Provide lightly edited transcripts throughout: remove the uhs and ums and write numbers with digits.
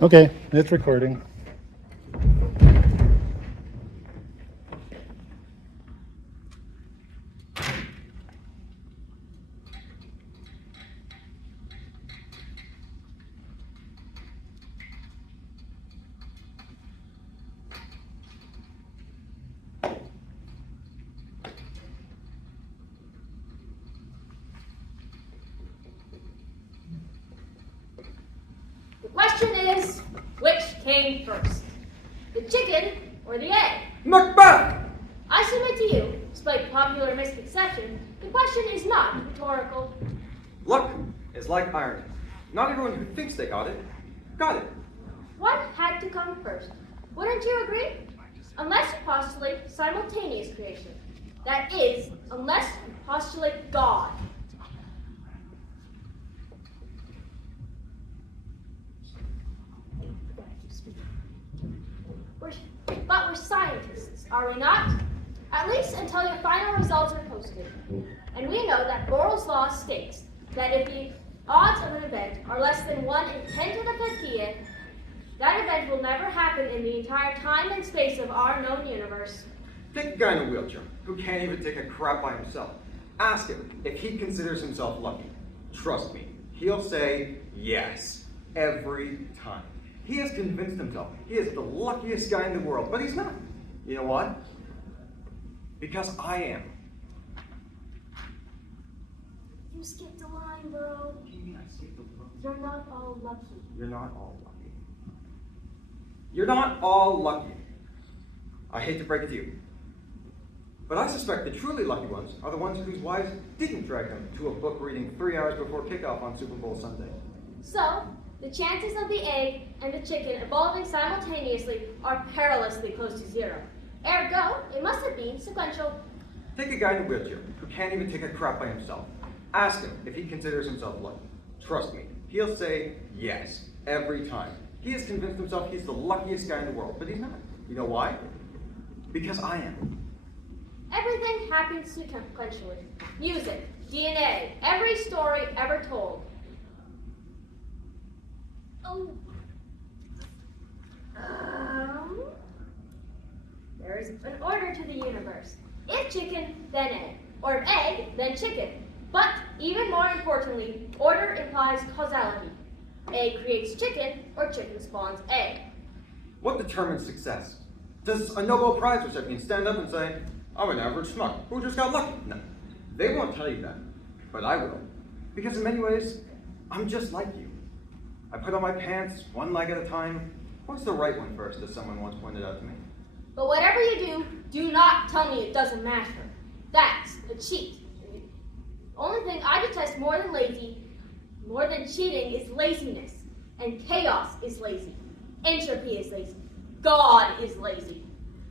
Okay, it's recording. The question is, which came first? The chicken or the egg? Macbeth! I submit to you, despite popular misconception, the question is not rhetorical. Luck is like iron. Not everyone who thinks they got it. What had to come first? Wouldn't you agree? Unless you postulate simultaneous creation. That is, unless you postulate God. But we're scientists, are we not? At least until your final results are posted. And we know that Borel's law states that if the odds of an event are less than 1 in 10 to the 50th, that event will never happen in the entire time and space of our known universe. Take a guy in a wheelchair who can't even take a crap by himself. Ask him if he considers himself lucky. Trust me, he'll say yes, every time. He has convinced himself he is the luckiest guy in the world, but he's not. You know what? Because I am. You skipped a line, bro. What do you mean I skipped the line? You're not all lucky. You're not all lucky. You're not all lucky. I hate to break it to you. But I suspect the truly lucky ones are the ones whose wives didn't drag them to a book reading 3 hours before kickoff on Super Bowl Sunday. So, the chances of the egg and the chicken evolving simultaneously are perilously close to 0. Ergo, it must have been sequential. Take a guy in a wheelchair who can't even take a crap by himself. Ask him if he considers himself lucky. Trust me, he'll say yes, every time. He has convinced himself he's the luckiest guy in the world, but he's not. You know why? Because I am. Everything happens sequentially. Music, DNA, every story ever told. Oh. There is an order to the universe. If chicken, then egg. Or if egg, then chicken. But, even more importantly, order implies causality. Egg creates chicken, or chicken spawns egg. What determines success? Does a Nobel Prize recipient stand up and say, I'm an average schmuck who just got lucky? No, they won't tell you that, but I will. Because in many ways, I'm just like you. I put on my pants one leg at a time. What's the right one first, as someone once pointed out to me? But whatever you do, do not tell me it doesn't matter. That's a cheat. The only thing I detest more than cheating, is laziness. And chaos is lazy. Entropy is lazy. God is lazy.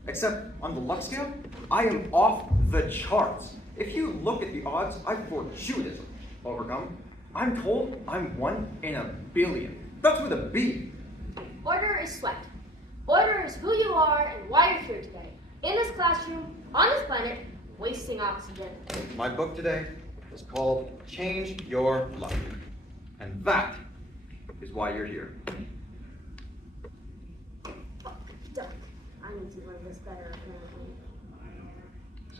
Except on the luck scale, I am off the charts. If you look at the odds, I fortuitous overcome. I'm told I'm 1 in a billion. That's with a B. Order is sweat. Order is who you are and why you're here today. In this classroom, on this planet, wasting oxygen. My book today is called Change Your Luck. And that is why you're here. Duck. I need to learn this better, apparently.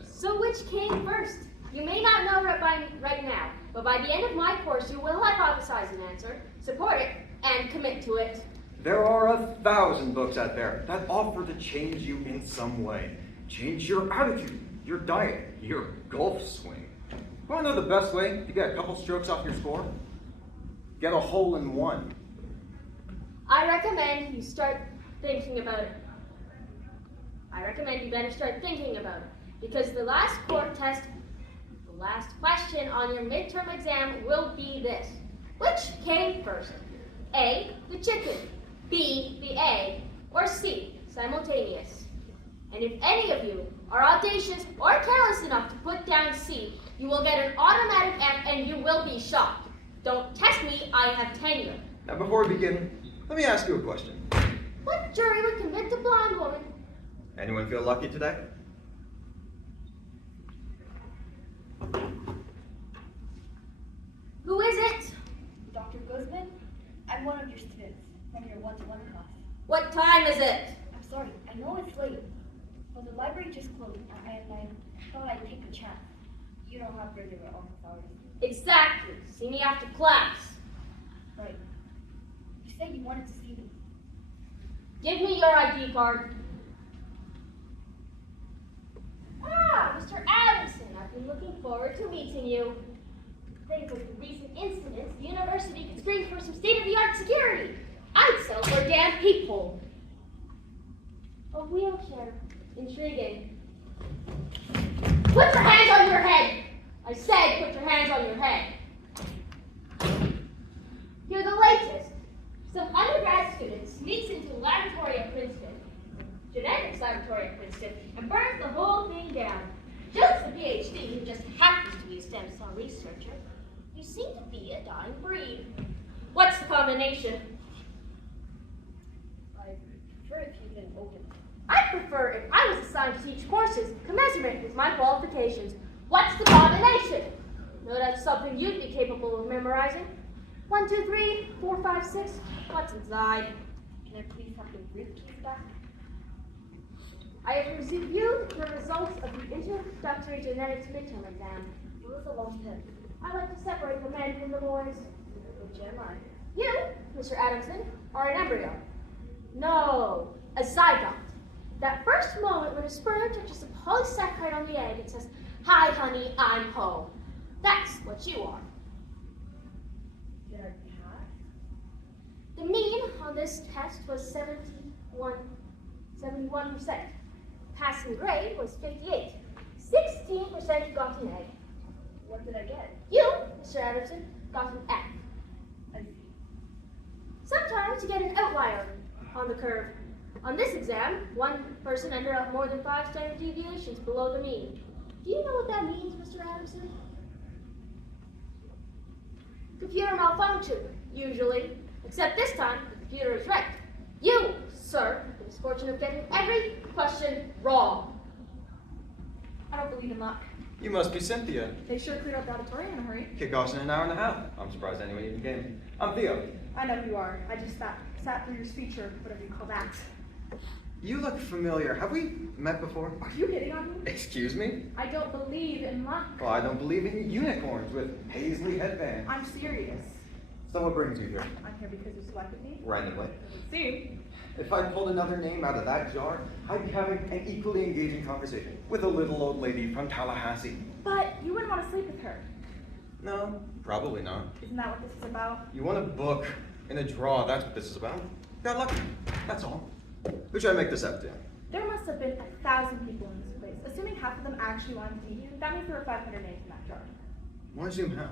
So which came first? You may not know right now, but by the end of my course, you will hypothesize an answer, support it, and commit to it. There are 1,000 books out there that offer to change you in some way. Change your attitude, your diet, your golf swing. Want to know the best way to get a couple strokes off your score? Get a hole in one. I recommend you start thinking about it. I recommend you better start thinking about it, because the last court test, the last question on your midterm exam will be this. Which came first? A, the chicken, B, the egg, or C, simultaneous? And if any of you are audacious or careless enough to put down C, you will get an automatic F and you will be shocked. Don't test me, I have tenure. Now before we begin, let me ask you a question. What jury would convict a blind woman? Anyone feel lucky today? Who is it? Dr. Guzman, I'm one of your students. from your one-to-one class. What time is it? I'm sorry, I know it's late, but the library just closed, and I thought I'd take a chance. You don't have regular office hours. Exactly. See me after class. Right. You said you wanted to see me. Give me your ID card. Ah, Mr. Adamson, I've been looking forward to meeting you. Thanks to the recent incidents, the university could screen for some state-of-the-art security. I'd sell for a damn peephole. A wheelchair. Intriguing. Put your hands on your head! I said put your hands on your head. You're the latest. Some undergrad student sneaks into a laboratory at Princeton, genetics laboratory at Princeton, and burns the whole thing down. Just a PhD who just happens to be a stem cell researcher. You seem to be a dying breed. What's the combination? I prefer if you didn't open it. I'd prefer if I was assigned to teach courses commensurate with my qualifications. What's the combination? No, that's something you'd be capable of memorizing. 1, 2, 3, 4, 5, 6. What's inside? Can I please have the briefcase back? I have reviewed the results of the introductory genetics midterm exam. It was a long time. I like to separate the men from the boys. Which am I? You, Mr. Adamson, are an embryo. No, a zygote. That first moment when a sperm touches a polysaccharide on the egg, it says, "Hi, honey, I'm home." That's what you are. Did I pass? The mean on this test was 71%. Passing grade was 58. 16% got an A. What did I get? You, Mr. Anderson, got an F. I see. Sometimes you get an outlier on the curve. On this exam, one person ended up more than 5 standard deviations below the mean. Do you know what that means, Mr. Anderson? Computer malfunction, usually. Except this time, the computer is right. You, sir, have the misfortune of getting every question wrong. I don't believe in luck. You must be Cynthia. They sure cleared up the auditorium in a hurry. Kickoff's in an hour and a half. I'm surprised anyone even came. I'm Theo. I know who you are. I just sat through your speech or whatever you call that. You look familiar. Have we met before? Are you hitting on me? Excuse me? I don't believe in luck. Well, I don't believe in unicorns with paisley headbands. I'm serious. So what brings you here? I'm here because you selected me. Randomly. Doesn't seem. If I pulled another name out of that jar, I'd be having an equally engaging conversation with a little old lady from Tallahassee. But you wouldn't want to sleep with her. No, probably not. Isn't that what this is about? You want a book in a drawer, that's what this is about. Got lucky, that's all. Who should I make this up to? There must have been 1,000 people in this place. Assuming half of them actually wanted to meet you, that means there were 500 names in that jar. Why assume how?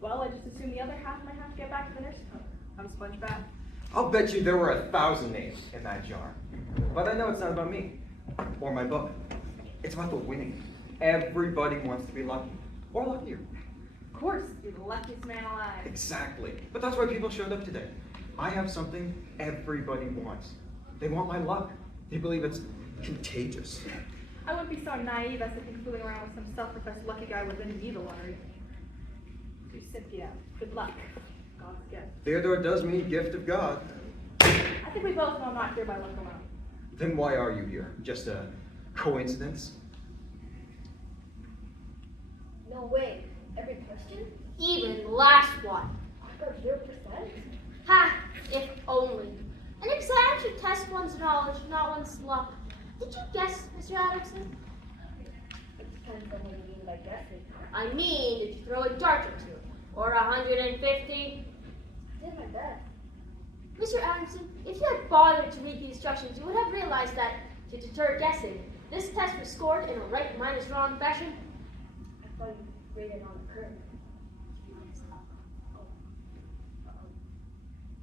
Well, I just assume the other half might have to get back to the nursing home. I'm a sponge bath. I'll bet you there were 1,000 names in that jar. But I know it's not about me or my book. It's about the winning. Everybody wants to be lucky or luckier. Of course, you're the luckiest man alive. Exactly. But that's why people showed up today. I have something everybody wants. They want my luck. They believe it's contagious. I wouldn't be so naive as to think fooling around with some self-professed lucky guy would win me the lottery. To Cynthia, good luck. God's gift. Theodore does mean gift of God. I think we both know I'm not here by luck alone. Then why are you here? Just a coincidence? No way. Every question? Even the last one. I got 0%? Ha! If only. An exam should test one's knowledge, not one's luck. Did you guess, Mr. Adamson? It depends on what you mean by guessing. I mean, did you throw a dart or two? Or 150? I did my best. Mr. Adamson, if you had bothered to read the instructions, you would have realized that, to deter guessing, this test was scored in a right minus wrong fashion. I thought you graded on the curve.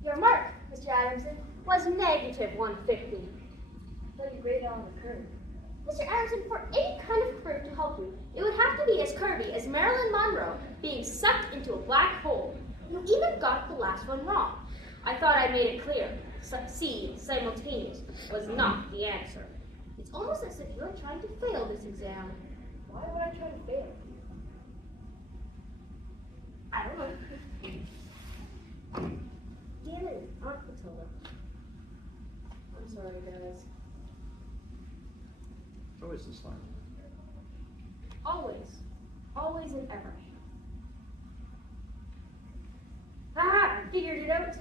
Your mark, Mr. Adamson, was negative 150. I thought you graded on the curve. Mr. Adamson, for any kind of proof to help you, it would have to be as curvy as Marilyn Monroe being sucked into a black hole. You even got the last one wrong. I thought I made it clear. Succeed simultaneous was not the answer. It's almost as if you're trying to fail this exam. Why would I try to fail? I don't know. Damn it, Aunt Matilda. really does. It's always this fun. Always. Always and ever. Haha! Figured it out.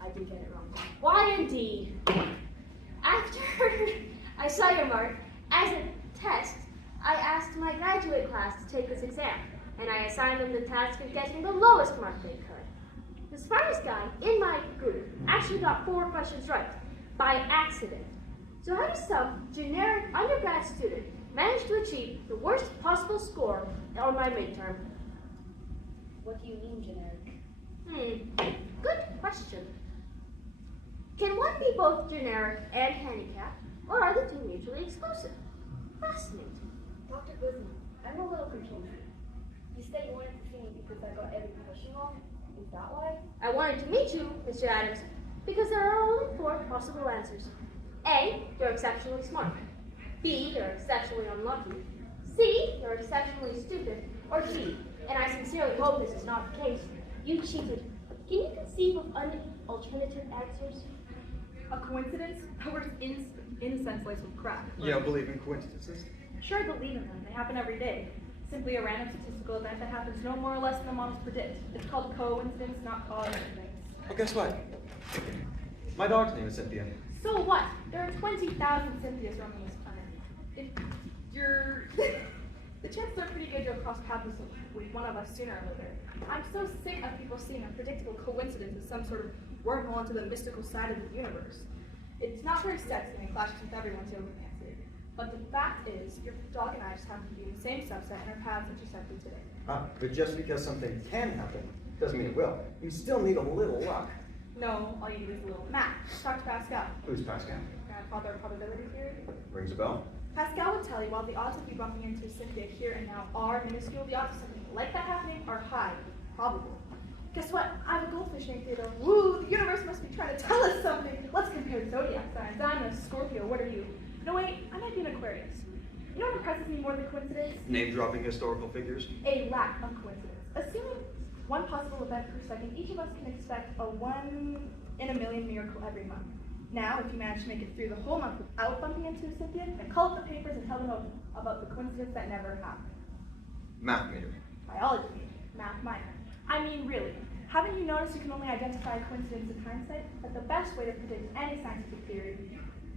I did get it wrong. Why indeed? After I saw your mark, as a test, I asked my graduate class to take this exam, and I assigned them the task of getting the lowest mark they could. The smartest guy in my group actually got 4 questions right, by accident. So how does some generic undergrad student manage to achieve the worst possible score on my midterm? What do you mean generic? Good question. Can one be both generic and handicapped, or are the two mutually exclusive? Fascinating. Dr. Guzman, I'm a little confused. You said you wanted to see me because I got every question wrong? Is that why? I wanted to meet you, Mr. Adams, because there are only 4 possible answers. A, you're exceptionally smart. B, you're exceptionally unlucky. C, you're exceptionally stupid. Or D, and I sincerely hope this is not the case, you cheated. Can you conceive of alternative answers? A coincidence? That word's incense laced with crap. You don't believe in coincidences? Sure, I believe in them. They happen every day. Simply a random statistical event that happens no more or less than the models predict. It's called coincidence, not coincidence. Well, guess what? My dog's name is Cynthia. So what? There are 20,000 Cynthias roaming this planet. If you're... the chances are pretty good you'll cross paths with one of us sooner or later. I'm so sick of people seeing unpredictable coincidence as some sort of wormhole into the mystical side of the universe. It's not very sexy and it clashes with everyone's yoga fancy. But the fact is, your dog and I just happen to be in the same subset and our paths intersected today. But just because something can happen doesn't mean it will. You still need a little luck. No, all you need is a little math. Talk to Pascal. Who's Pascal? Grandfather of probability theory. Rings a bell? Pascal would tell you while the odds of you bumping into Cynthia here and now are minuscule, the odds of something like that happening are high, probable. Guess what? I'm a goldfish named Theodore. Woo, the universe must be trying to tell us something. Let's compare zodiac signs. I'm a Scorpio. What are you? No, wait, I might be an Aquarius. You know what impresses me more than coincidence? Name-dropping historical figures? A lack of coincidence. Assuming one possible event per second, each of us can expect a 1 in a million miracle every month. Now, if you manage to make it through the whole month without bumping into Cynthia, then call up the papers and tell them about the coincidence that never happened. Math major. Biology major, math minor. I mean, really, haven't you noticed you can only identify a coincidence in hindsight? That the best way to predict any scientific theory,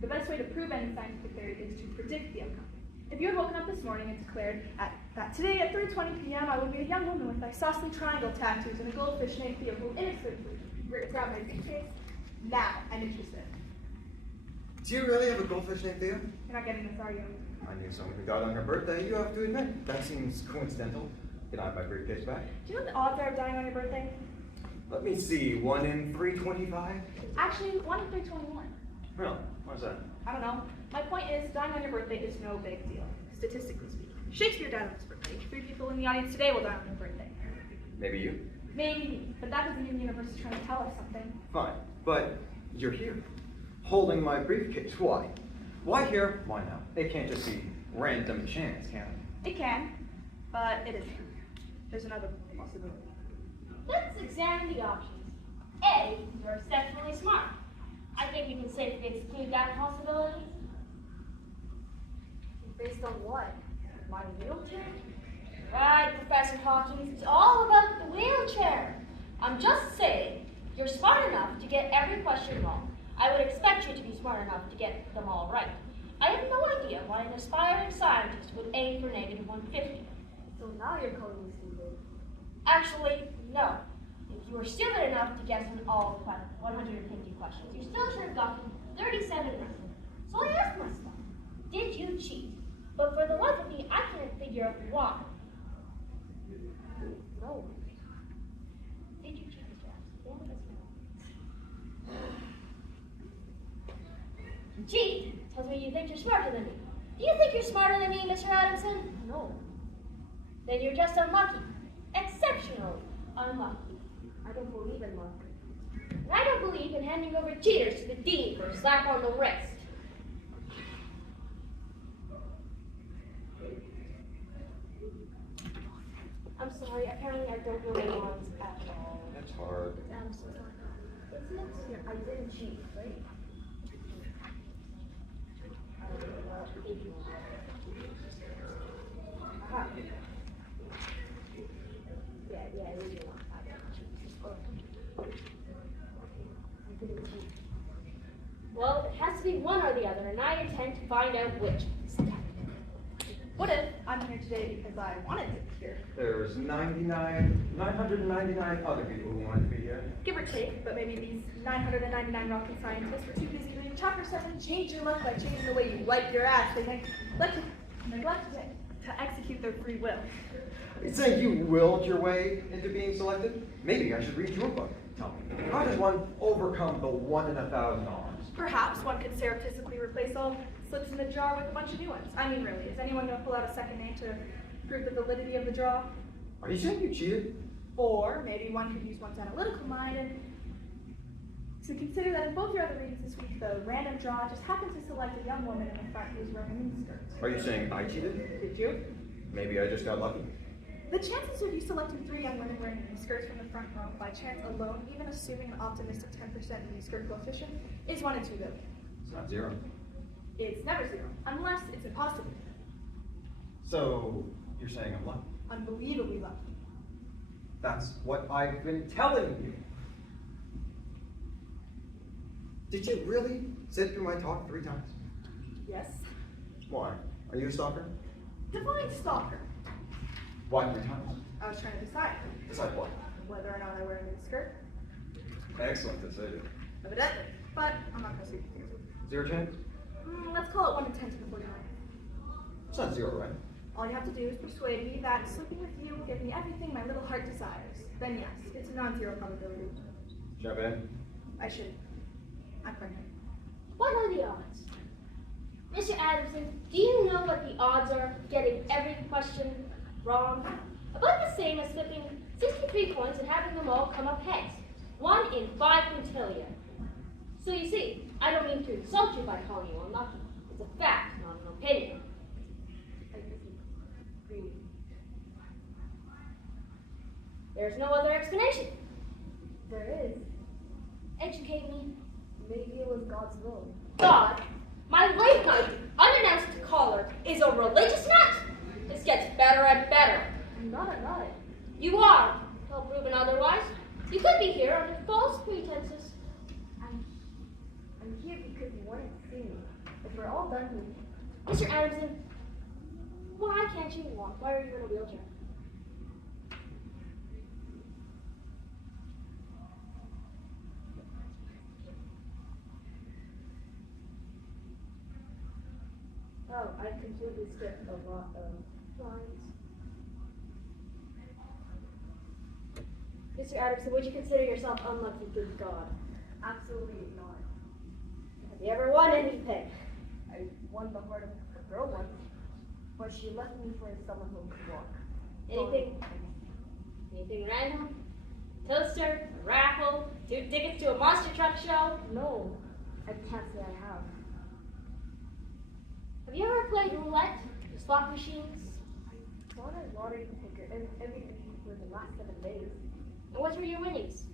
the best way to prove any scientific theory is to predict the outcome. If you had woken up this morning and declared that today at 3:20 p.m. I would be a young woman with isosceles triangle tattoos and a goldfish named Theo who innocently grabbed my briefcase, now I'm interested. Do you really have a goldfish named Theo? You're not getting this, are you? I knew someone who got on her birthday. You have to admit, that seems coincidental. Can I have my briefcase back? Do you know the odds are of dying on your birthday? Let me see, 1 in 325? Actually, 1 in 321. Really? Why's that? I don't know. My point is, dying on your birthday is no big deal, statistically speaking. Shakespeare died on his birthday. 3 people in the audience today will die on their birthday. Maybe you? Maybe me, but that doesn't mean the universe is trying to tell us something. Fine, but you're here, holding my briefcase. Why? Why here? Why now? It can't just be random chance, can it? It can, but it isn't. There's another possibility. Let's examine the options. A, you're exceptionally smart. I think we can safely exclude that possibility. Based on what? My wheelchair? Right, Professor Hawkins, it's all about the wheelchair. I'm just saying, you're smart enough to get every question wrong. I would expect you to be smart enough to get them all right. I have no idea why an aspiring scientist would aim for negative 150. So now you're calling me stupid. Actually, no. If you were stupid enough to guess on all 150 questions, you still should have gotten 37 right. So I asked myself, did you cheat? But for the life of me, I can't figure out why. No. Did you cheat, Mr. Adams? Cheat tells me you think you're smarter than me. Do you think you're smarter than me, Mr. Adamson? No. Then you're just unlucky. Exceptionally unlucky. I don't believe in luck. And I don't believe in handing over cheaters to the dean for a slap on the wrist. I'm I'm sorry. Apparently, I don't know the odds at all. That's hard. I'm so sorry. Isn't it? I didn't cheat, right? Aha. Yeah, I really want that. I didn't cheat. Well, it has to be one or the other, and I intend to find out which. What if I'm here today because I wanted to be here? There's 999 other people who wanted to be here. Give or take, but maybe these 999 rocket scientists were too busy doing Chapter 7 Change Your Luck by changing the way you wipe your ass. They neglected to execute their free will. Are you saying you willed your way into being selected? Maybe I should read your book. Tell me, how does one overcome the 1 in 1,000 odds? Perhaps one could surreptitiously replace all slips in the jar with a bunch of new ones. I mean, really, is anyone going to pull out a second name to prove the validity of the draw? Are you saying you cheated? Or maybe one could use one's analytical mind and to consider that in both your other readings this week, the random draw just happened to select a young woman in the front who was wearing a miniskirt. Are you saying I cheated? Did you? Maybe I just got lucky. The chances of you selecting 3 young women wearing miniskirts from the front row by chance alone, even assuming an optimistic 10% miniskirt coefficient, is 1 in 2 billion. It's not 0. It's never 0, unless it's impossible. So, you're saying I'm lucky? Unbelievably lucky. That's what I've been telling you. Did you really sit through my talk 3 times? Yes. Why? Are you a stalker? Define stalker. Why 3 times? I was trying to decide Decide what? whether or not I wear a miniskirt. Excellent decision. Evidently. But I'm not going to speak for things. 0 chance? Let's call it 1 to 10 to the 49. It's not 0, right? All you have to do is persuade me that sleeping with you will give me everything my little heart desires. Then yes, it's a non-zero probability. Champagne? I should. I'm pregnant. What are the odds? Mr. Adamson, do you know what the odds are of getting every question wrong? About the same as flipping 63 coins and having them all come up heads. 1 in 5 quintillion. So you see, I don't mean to insult you by calling you unlucky. It's a fact, not an opinion. There's no other explanation. There is. Educate me. Maybe it was God's will. God, my late night, unannounced caller is a religious nut. This gets better and better. I'm not a nut. You are, till proven otherwise. You could be here under false pretenses. I'm here because you wanted to see me. If we're all done with Mr. Adamson, why can't you walk? Why are you in a wheelchair? Oh, I completely skipped a lot of lines. Mr. Adamson, would you consider yourself unlucky, good God? Absolutely not. Have you ever won anything? I won the heart of a girl once, but she left me for someone who could walk. Anything random? Toaster, a raffle, 2 tickets to a monster truck show? No, I can't say I have. Have you ever played roulette? Or slot machines? I bought a lottery ticket and everything for the last 7 days. And what were your winnings?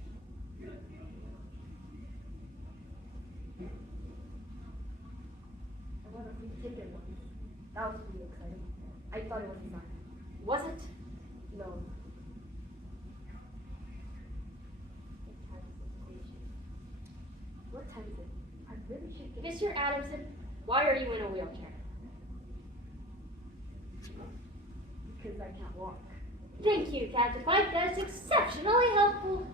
I won a free ticket once. That was pretty exciting. I thought it was a sign. Was it? No. What time is it? I really should get Mr. Adamson, why are you in a wheelchair? because I can't walk. Thank you, Captain Pike. That is exceptionally helpful.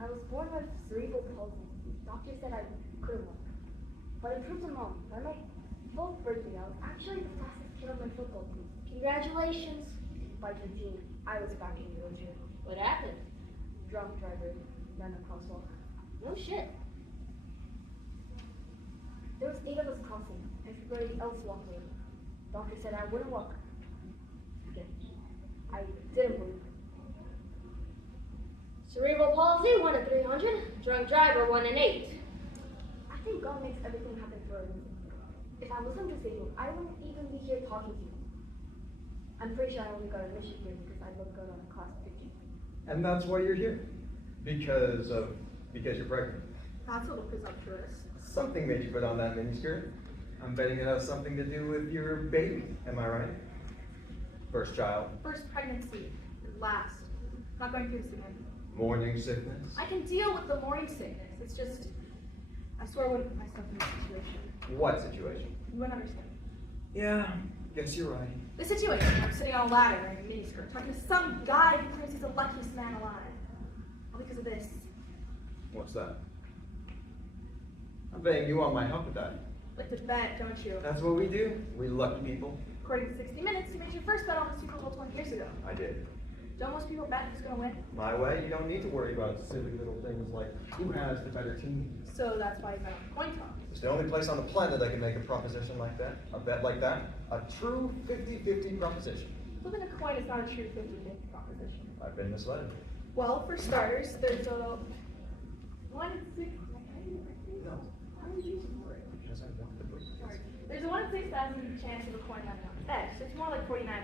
I was born with cerebral palsy. Doctor said I couldn't walk. But I proved them wrong. By my 12th birthday, I was actually the fastest kid on my football team. Congratulations. By 15, I was back in the wheelchair. What happened? Drunk driver ran a crosswalk. No shit. There was 8 of us crossing. Everybody else walked away. Doctor said I wouldn't walk. Again. I didn't believe it. Cerebral palsy, 1 in 300. Drunk driver, 1 in 8. I think God makes everything happen for a reason. If I wasn't disabled, I wouldn't even be here talking to you. I I'm pretty sure I only got admission here because I look good on a class picture. And that's why you're here. Because you're pregnant. That's a little presumptuous. Something made you put on that miniskirt. I'm betting it has something to do with your baby. Am I right? First child. First pregnancy. Last. Not going through this again. Morning sickness. I can deal with the morning sickness. It's just, I swear I wouldn't put myself in this situation. What situation? You wouldn't understand. Yeah, guess you're right. The situation, I'm sitting on a ladder wearing a miniskirt, talking to some guy who claims he's the luckiest man alive. All because of this. What's that? I'm betting you want my help with that. Like to bet, don't you? That's what we do. We lucky people. According to 60 Minutes, you made your first bet on the Super Bowl 20 years ago. I did. Don't most people bet who's going to win? My way, you don't need to worry about silly little things like who has the better team. So that's why you bet on coin toss. It's the only place on the planet that can make a proposition like that, a bet like that, a true 50-50 proposition. Flipping a coin is not a true 50-50 proposition. I've been misled. Well, for starters, there's a 1 in 6. No. How are you using for it? Because I want the book. Sorry. There's a 1 in 6,000 chance of a coin landing on its edge, so it's more like 49.99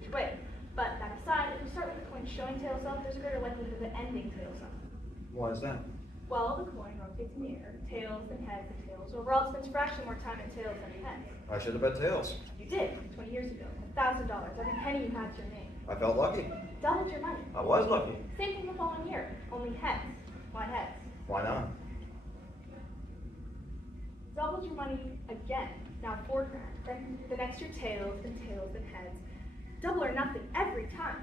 each way. But that aside, if you start with the coin showing tails up, there's a greater likelihood of it ending tails up. Why is that? Well, the coin rotates in the air, tails and heads and tails. Overall, it spends fractionally more time in tails than in heads. I should have bet tails. You did 20 years ago. $1,000. Every penny you had to your name. I felt lucky. Doubled your money. I was lucky. Same thing the following year. Only heads. Why heads? Why not? Doubled your money again. Now $4 grand. Then the next year tails and tails and heads. Double or nothing every time.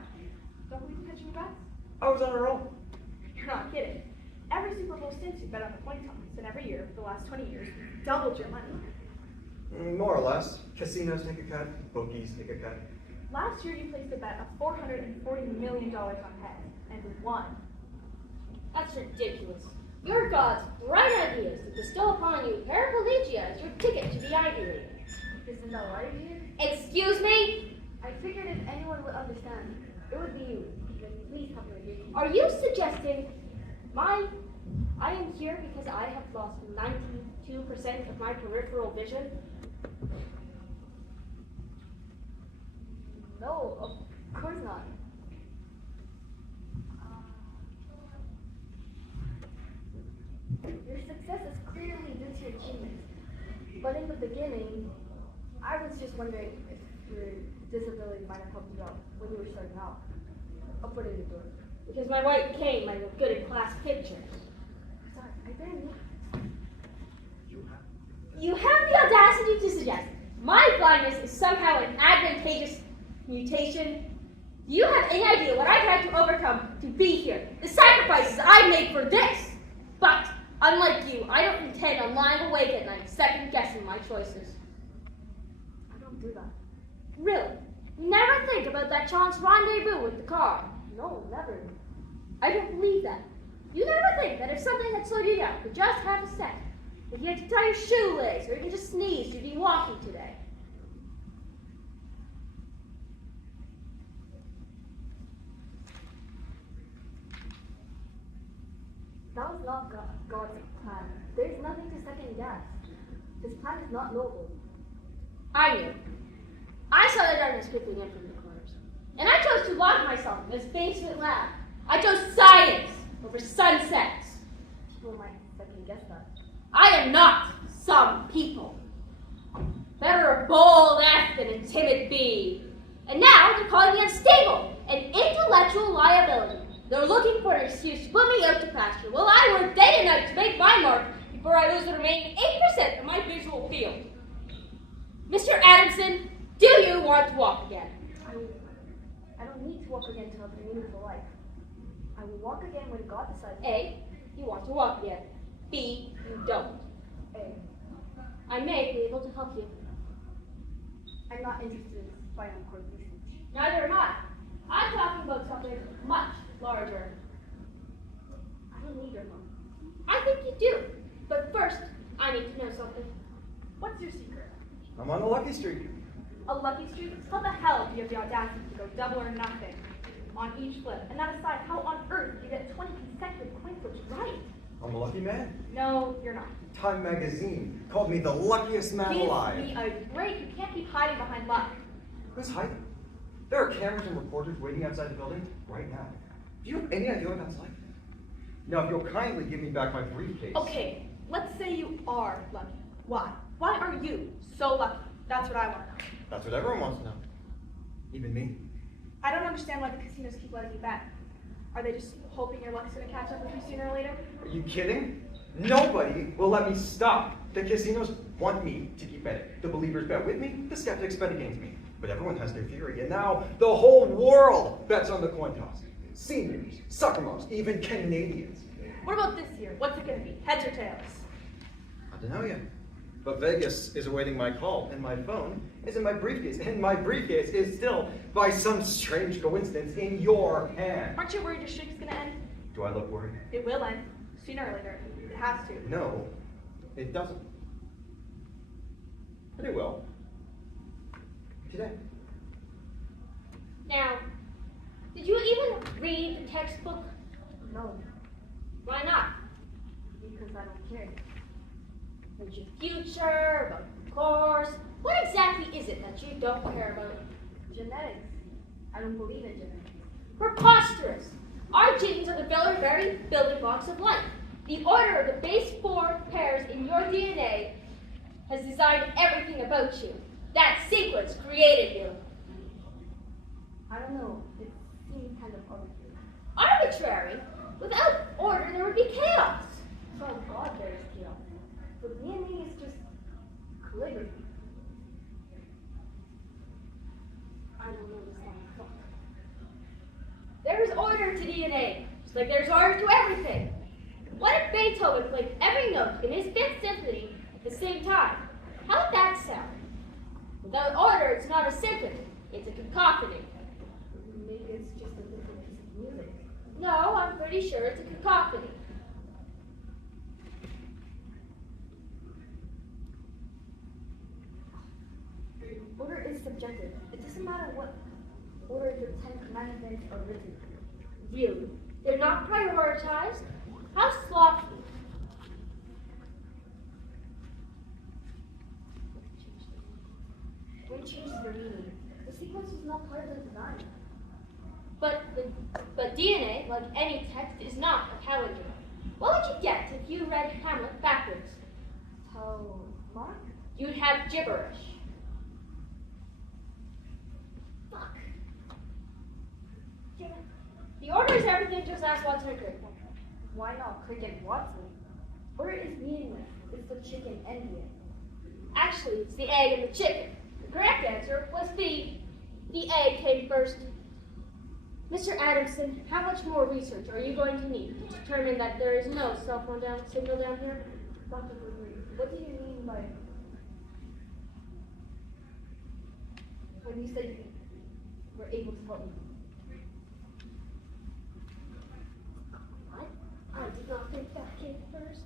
Don't believe in catching bets? I was on a roll. You're not kidding. Every Super Bowl since you bet on the coin toss, and every year for the last 20 years, you've doubled your money. More or less. Casinos take a cut, bookies take a cut. Last year you placed a bet of $440 million on heads, and won. That's ridiculous. Your God's bright ideas to bestow upon you paraplegia as your ticket to the Ivy League. Isn't that right, dear? Excuse me? I figured if anyone would understand, it would be you. Then please help me. Are you suggesting I am here because I have lost 92% of my peripheral vision? No, of course not. Your success is clearly due to your achievements. But in the beginning, I was just wondering if your disability might have helped you out when you were starting out. I'll put it in the door. Because my white cane might look good in class pictures. Sorry, I barely You have the audacity to suggest my blindness is somehow an advantageous mutation. Do you have any idea what I've had to overcome to be here? The sacrifices I made for this? But, unlike you, I don't intend on lying awake at night, second-guessing my choices. I don't do that. Really? You never think about that chance rendezvous with the car? No, never. I don't believe that. You never think that if something had slowed you down for just half a second, if you had to tie your shoelace or even just sneeze, you'd be walking today. That was not God's plan. There is nothing to second guess. His plan is not noble. I knew. I saw the darkness creeping in from the corners. And I chose to lock myself in this basement lab. I chose science over sunsets. People might second guess that. I am not some people. Better a bold F than a timid B. And now they're calling me unstable, an intellectual liability. They're looking for an excuse to put me out to pasture while I work day and night to make my mark before I lose the remaining 8% of my visual field. Mr. Adamson, do you want to walk again? I don't need to walk again to have a meaningful life. I will walk again when God decides. A, you want to walk again. B, you don't. A. I may be able to help you. I'm not interested in spinal cord research. Neither am I. I'm talking about something much larger. I don't need your help. I think you do. But first, I need to know something. What's your secret? I'm on a lucky streak. A lucky streak? How the hell do you have the audacity to go double or nothing on each flip? And that aside, how on earth do you get 20 consecutive coin flips right? I'm a lucky man. No, you're not. Time magazine called me the luckiest man Give alive. me a break. You can't keep hiding behind luck. Who's hiding? There are cameras and reporters waiting outside the building right now. Do you have any idea what that's like? Now, if you'll kindly give me back my briefcase. Okay, let's say you are lucky. Why? Why are you so lucky? That's what I want to know. That's what everyone wants to know. Even me. I don't understand why the casinos keep letting you bet. Are they just hoping your luck's going to catch up with you sooner or later? Are you kidding? Nobody will let me stop. The casinos want me to keep betting. The believers bet with me, the skeptics bet against me. But everyone has their theory, and now the whole world bets on the coin toss. Seniors, soccer moms, even Canadians. What about this year? What's it going to be? Heads or tails? I don't know yet. But Vegas is awaiting my call, and my phone is in my briefcase, and my briefcase is still, by some strange coincidence, in your hand. Aren't you worried your streak is going to end? Do I look worried? It will end. Sooner or later. It has to. No, it doesn't. But it will. Today. Now, did you even read the textbook? No, Why not? because I don't care. About your future, about the course. What exactly is it that you don't care about? Genetics. I don't believe in genetics. Preposterous! Our genes are the very building blocks of life. The order of the base 4 pairs in your DNA has designed everything about you. That sequence created you. I don't know. It seems kind of arbitrary. Arbitrary? Without order, there would be chaos. From God, there is chaos. But DNA is just calligraphy. I don't understand. Fuck. There is order to DNA, just like there's order to everything. What if Beethoven played every note in his 5th symphony at the same time? How would that sound? Without order, it's not a symphony, it's a cacophony. Maybe it's just a different piece of music. No, I'm pretty sure it's a cacophony. Order is subjective. It doesn't matter what order the 10 Commandments are written. Really? They're not prioritized? How sloppy. When changes their meaning, the sequence was not part of the design. But DNA, like any text, is not a calendar. What would you get if you read Hamlet backwards? Mark? You'd have gibberish. Fuck. Damn it. The order is everything, just ask Watson and Crick. Why not Crick and Watson? Order is meaningless. It's the chicken and the egg. Actually, it's the egg and the chicken. The correct answer was B. The egg came first. Mr. Adamson, how much more research are you going to need to determine that there is no cell phone signal down here? Dr. Gregory, what do you mean by when you said you were able to help me? What? I did not think that came first.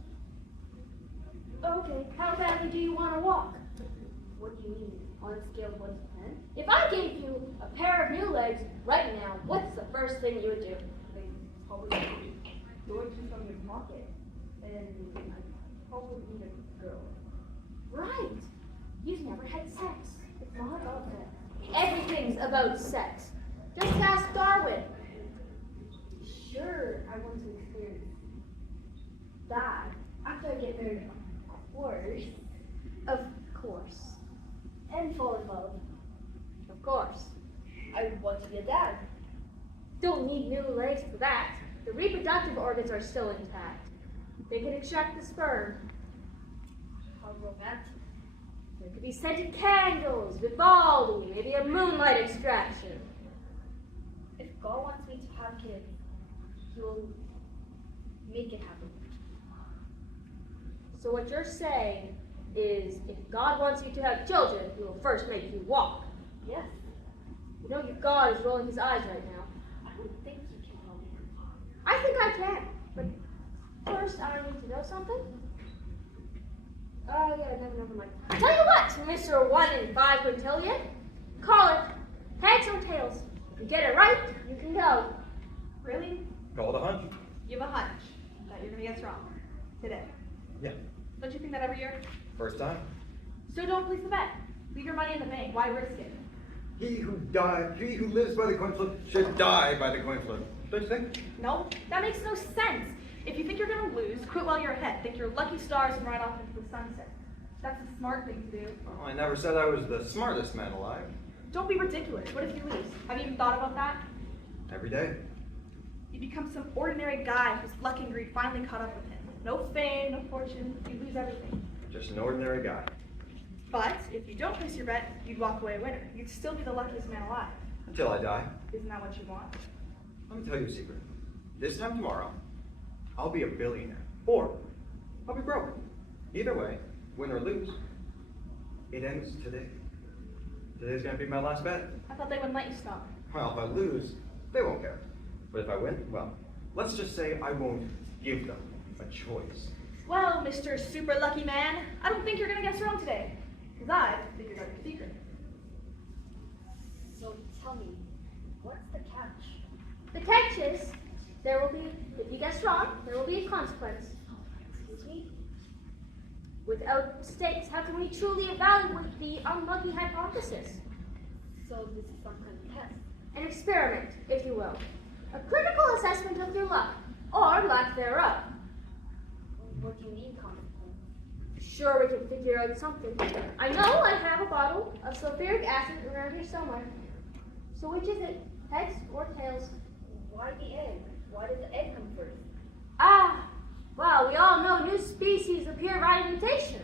Okay, how badly do you want to walk? What do you mean? On a scale of 1 to 10? If I gave you a pair of new legs right now, what's the first thing you would do? They probably door key from your pocket. And I probably need a girl. Right. You've never had sex. It's not about that. Everything's about sex. Just ask Darwin. Sure, I want to experience that after I get married, of course. Of course. And fall in love. Of course. I want to be a dad. Don't need new legs for that. The reproductive organs are still intact. They can extract the sperm. How romantic. There could be scented candles, Vivaldi, maybe a moonlight extraction. If God wants me to have kids, He will make it happen. So what you're saying is, if God wants you to have children, He will first make you walk. Yes. You know your God is rolling his eyes right now. I don't think you can help me. I think I can, but first I need to know something. Yeah, never mind. Tell you what, Mr. 1 in 5 quintillion, call it heads or tails. If you get it right, you can go. Really? Call it a hunch. You have a hunch that you're going to guess wrong today. Yeah. Don't you think that every year? First time. So don't place the bet. Leave your money in the bank. Why risk it? He who lives by the coin flip should die by the coin flip. Don't you think? No, that makes no sense. If you think you're gonna lose, quit while you're ahead. Think you're lucky stars and ride off into the sunset. That's a smart thing to do. Well, I never said I was the smartest man alive. Don't be ridiculous. What if you lose? Have you even thought about that? Every day. You become some ordinary guy whose luck and greed finally caught up with him. No fame, no fortune, you lose everything. Just an ordinary guy. But if you don't place your bet, you'd walk away a winner. You'd still be the luckiest man alive. Until I die. Isn't that what you want? Let me tell you a secret. This time tomorrow, I'll be a billionaire. Or I'll be broke. Either way, win or lose, it ends today. Today's gonna be my last bet. I thought they wouldn't let you stop. Well, if I lose, they won't care. But if I win, well, let's just say I won't give them a choice. Well, Mr. Super Lucky Man, I don't think you're gonna guess wrong today. Because I figured out your secret. So tell me, what's the catch? The catch is, there will be, if you guess wrong, there will be a consequence. Excuse me? Without stakes, how can we truly evaluate the unlucky hypothesis? So this is some kind of test. An experiment, if you will. A critical assessment of your luck, or lack thereof. What do you mean consequence? Sure, we can figure out something. I know I have a bottle of sulfuric acid around here somewhere. So which is it, heads or tails? Why the egg? Why did the egg come first? Ah, well, we all know new species appear by mutation.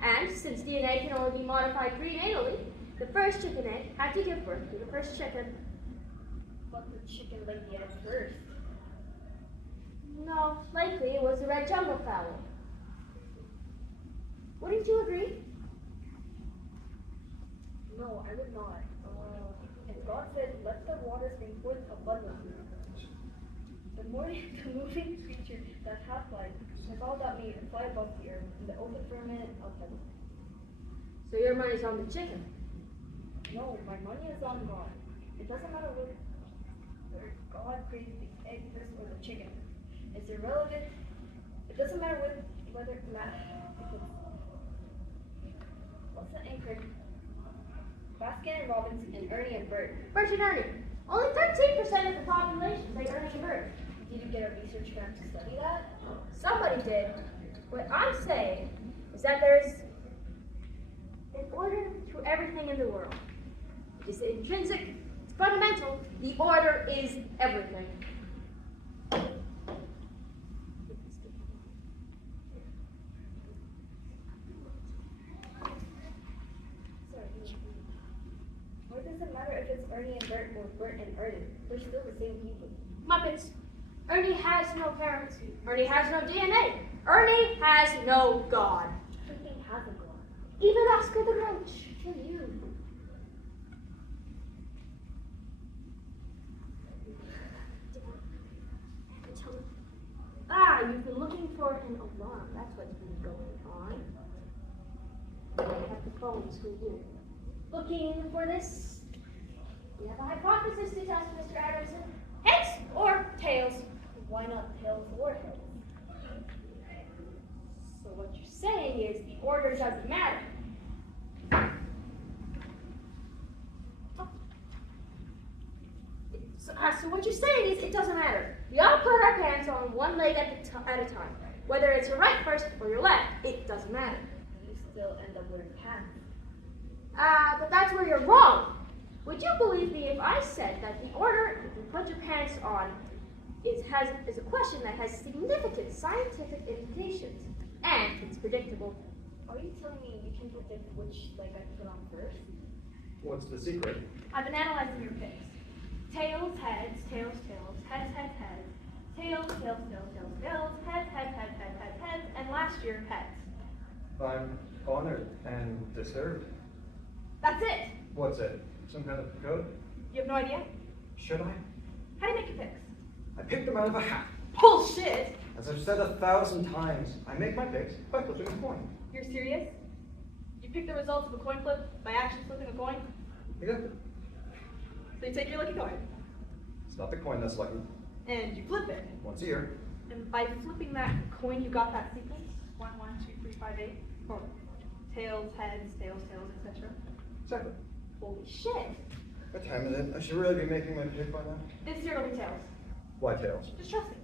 And since DNA can only be modified prenatally, the first chicken egg had to give birth to the first chicken. But the chicken laid the egg first. No, likely it was the red jungle fowl. Wouldn't you agree? No, I would not. And God said, let the waters bring forth abundantly. The moving creature that hath life has all that made and fly above the earth in the open firmament of heaven. So your money's on the chicken. No, my money is on God. It doesn't matter whether God created the egg first or the chicken. It's irrelevant. It doesn't matter whether what's the anchor? Baskin and Robbins and Ernie and Bert. Bert and Ernie. Only 13% of the population say Ernie and Bert. Did you get a research grant to study that? Somebody did. What I'm saying is that there's an order to everything in the world. It is intrinsic, it's fundamental. The order is everything. What does it matter if it's Ernie and Bert or Bert and Ernie? They're still the same people. Muppets. Ernie has no parents. Ernie has no DNA. Ernie has no God. Everything has a God. Even Oscar the Grouch. Kill you. Ah, you've been looking for an alarm. That's what's been going on. I have the phone screwed in. Looking for this? We have a hypothesis to test, Mr. Adamson. Heads or tails? Why not tails or heads? So what you're saying is the order doesn't matter. So what you're saying is it doesn't matter. We all put our pants on one leg at a time. Whether it's your right first or your left, it doesn't matter. You still end up wearing pants. But that's where you're wrong. Would you believe me if I said that the order you put your pants on is a question that has significant scientific implications, and it's predictable. Are you telling me you can predict which leg I put on first? What's the secret? I've been analyzing your picks. Tails, heads, tails, tails, heads, heads, heads, tails, tails, tails, tails, tails, heads, heads, heads, heads, heads, heads, and last year, heads. I'm honored and disturbed. That's it. What's it? Some kind of code? You have no idea? Should I? How do you make your picks? I picked them out of a hat. Bullshit! As I've said 1,000 times, I make my picks by flipping a coin. You're serious? You pick the results of a coin flip by actually flipping a coin? Exactly. So you take your lucky coin, It's not the coin that's lucky. and you flip it. Once a year. And by flipping that coin, you got that sequence. 1, 1, 2, 3, 5, 8. Tails, heads, tails, tails, etc. Exactly. Holy shit. What time is it? I should really be making my pick by now. This year it'll be tails. Why tails? Just trust me.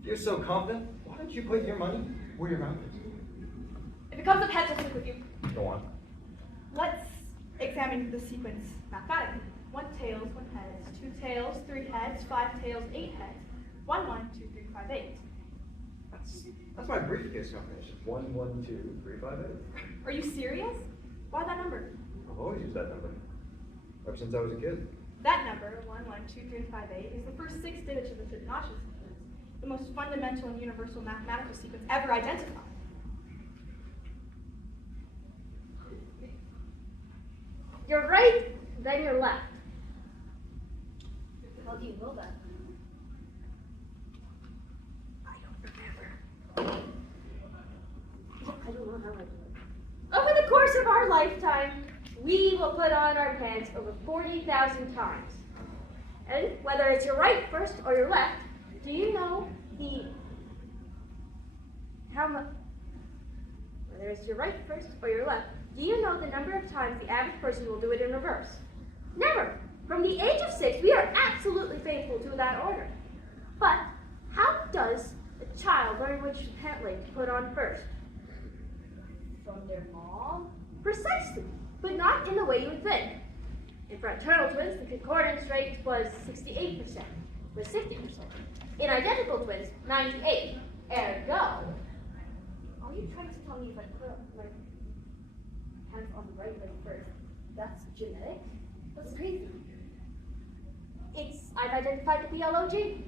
If you're so confident, why don't you put your money where your mouth is? If it comes up heads, I'll stick with you. Go on. Let's examine the sequence mathematically. 1 tails, 1 heads, 2 tails, 3 heads, 5 tails, 8 heads. 1, 1, 2, 3, 5, 8. That's my briefcase combination. 1, 1, 2, 3, 5, 8. Are you serious? Why that number? I've always used that number. Ever since I was a kid. That number, 1, 1, 2, 3, 5, 8, is the first 6 digits of the Fibonacci sequence, the most fundamental and universal mathematical sequence ever identified. You're right, then you're left. How do you know that? I don't know how I do it. Over the course of our lifetime, we will put on our pants over 40,000 times. And whether it's your right first or your left, do you know whether it's your right first or your left, do you know the number of times the average person will do it in reverse? Never. From the age of 6, we are absolutely faithful to that order. But how does a child learn which pant leg to put on first? From their mom? Precisely, but not in the way you would think. In fraternal twins, the concordance rate was 68%, was 60%. In identical twins, 98%. Ergo. Are you trying to tell me if I put my hands on the right leg first, that's genetic? That's crazy. I've identified the PLOG.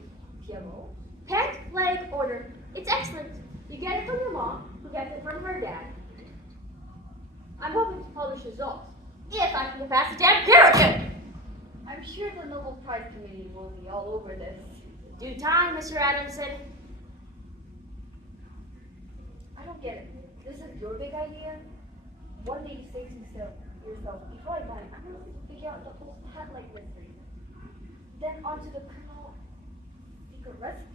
PMO? Pant leg order. It's excellent. You get it from your mom, who gets it from her dad. I'm hoping to publish results, if I can get past the damn Puritan! I'm sure the Nobel Prize Committee will be all over this. Due time, Mr. Adamson. I don't get it. This is your big idea? One day you say to yourself, before I die, I'm going to figure out the whole pant leg mystery. Then onto the criminal secret recipe.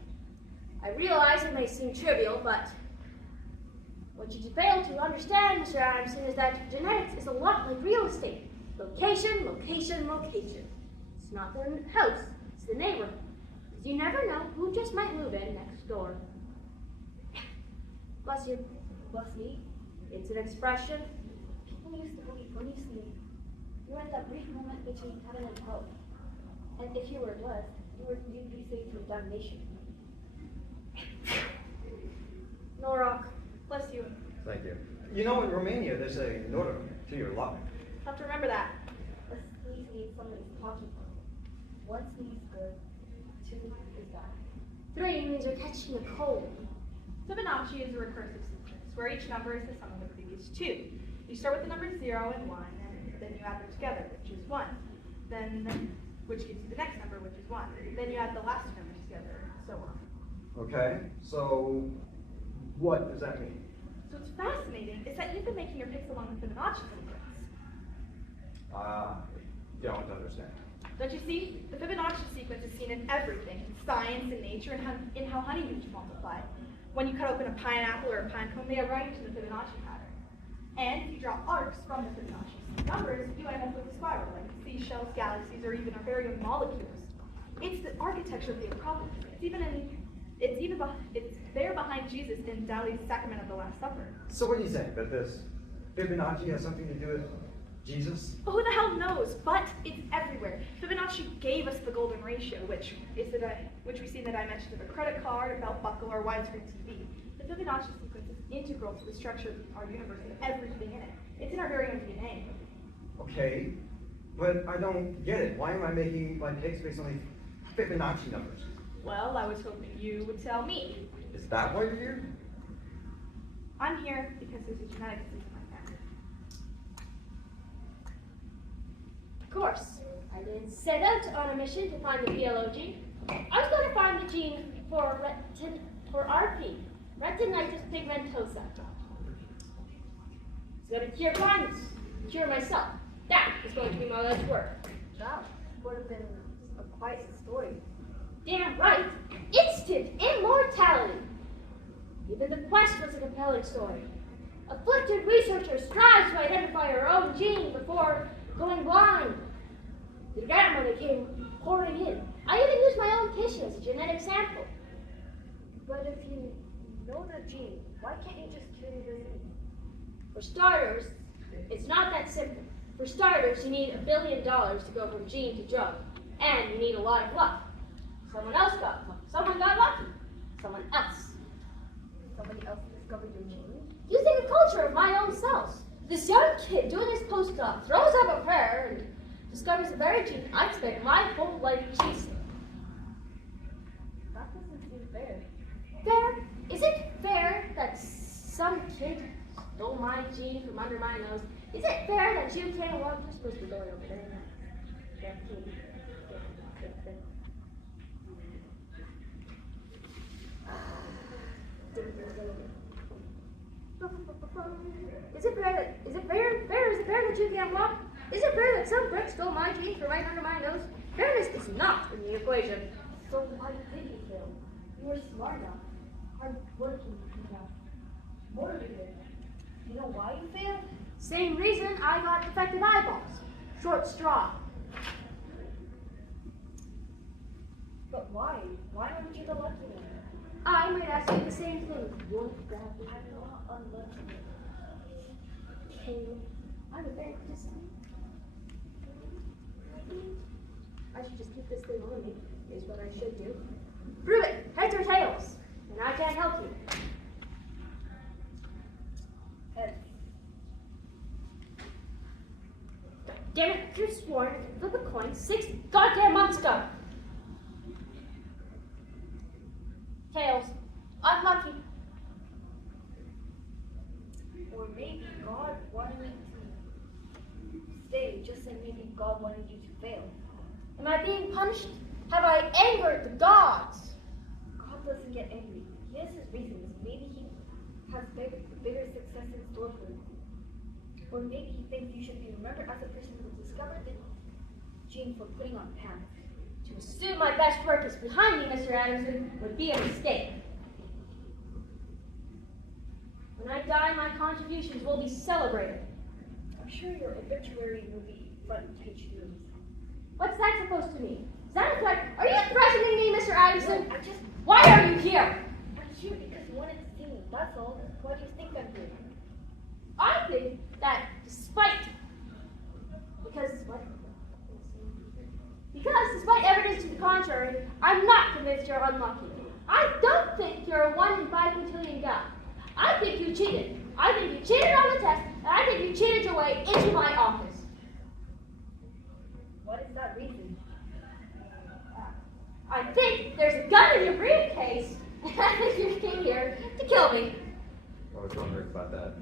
I realize it may seem trivial, but what you fail to understand, Mr. Adamson, is that genetics is a lot like real estate. Location, location, location. It's not the house, it's the neighborhood. Because you never know who just might move in next door. Bless you. Bless me. It's an expression. People used to believe when you sleep, you were in that brief moment between heaven and hell. And if you were blessed, you'd be saved from damnation. Norok. Bless you. Thank you. You know, in Romania, they say "noro" to your luck. Have to remember that. A sneeze means somebody's talking. One sneeze is good, 2 is bad. 3 means you're catching a cold. Fibonacci is a recursive sequence, where each number is the sum of the previous 2. You start with the numbers 0 and 1, and then you add them together, which is 1. Then, which gives you the next number, which is 1. Then you add the last numbers together, and so on. Okay, so what does that mean? So what's fascinating is that you've been making your picks along the Fibonacci sequence. Don't understand. Don't you see? The Fibonacci sequence is seen in everything, in science, in nature, and in how honeybees multiply. When you cut open a pineapple or a pine cone, they are right into the Fibonacci pattern. And if you draw arcs from the Fibonacci numbers, you end up with a spiral, like seashells, galaxies, or even our very own molecules. It's the architecture of the Acropolis. It's there behind Jesus in Dali's Sacrament of the Last Supper. So what do you think? That this Fibonacci has something to do with Jesus? Well, who the hell knows? But it's everywhere. Fibonacci gave us the golden ratio, which we see in the dimensions of a credit card, a belt buckle, or a widescreen TV. The Fibonacci sequence is integral to the structure of our universe and everything in it. It's in our very own DNA. Okay, but I don't get it. Why am I making my picks based on these Fibonacci numbers? Well, I was hoping you would tell me. Is that why you're here? I'm here because there's a genetic disease in my family. Of course, I didn't set out on a mission to find the PLOG. I was going to find the gene for RP, retinitis pigmentosa. It's going to cure blindness, cure myself. That is going to be my life's work. That would have been a quite story. Damn right. Instant immortality. Even the quest was a compelling story. Afflicted researcher strives to identify her own gene before going blind. The grandmother came pouring in. I even used my own tissue as a genetic sample. But if you know the gene, why can't you just cure your disease? For starters, it's not that simple. For starters, you need $1 billion to go from gene to drug. And you need a lot of luck. Someone else got lucky. Someone got lucky. Someone else. Somebody else discovered your gene? Using the culture of my own cells. This young kid doing his postdoc throws up a prayer and discovers the very gene I spent my whole life chasing. That doesn't seem fair. Fair? Is it fair that some kid stole my gene from under my nose? Is it fair that you can't walk? You're supposed to be going over there now. Is it fair that you can't walk? Is it fair that some prick stole my gene from right under my nose? Fairness is not in the equation. So why did you fail? You were smart enough, hardworking enough, motivated. You know why you failed? Same reason I got defective eyeballs. Short straw. But why? Why aren't you the lucky one? I might ask you the same thing. Won't grab it. I'm not unlucky. Caleb, I'm a very distant. I should just keep this thing on me, is what I should do. Prove it! Heads or tails! And I can't help you. Heads. Damn it, you're sworn to flip a coin 6 goddamn months ago. Tails. Unlucky. Or maybe God wanted you to stay, just and maybe God wanted you to fail. Am I being punished? Have I angered the gods? God doesn't get angry. He has his reasons. Maybe he has bigger success in store for you. Or maybe he thinks you should be remembered as a person who discovered the gene for putting on pants. To assume my best work is behind me, Mr. Adamson, would be a mistake. When I die, my contributions will be celebrated. I'm sure your obituary will be front page news. What's that supposed to mean? Is that a threat? Are you threatening me, Mr. Adamson? No, I just... Why are you here? I'm here because you wanted to see me. That's all. What do you think I'm doing? I think that despite evidence to the contrary, I'm not convinced you're unlucky. I don't think you're a 1 in 5 quintillion guy. I think you cheated. I think you cheated on the test, and I think you cheated your way into my office. What is that reason? I think there's a gun in your briefcase, and I think you came here to kill me. I was wondering about that.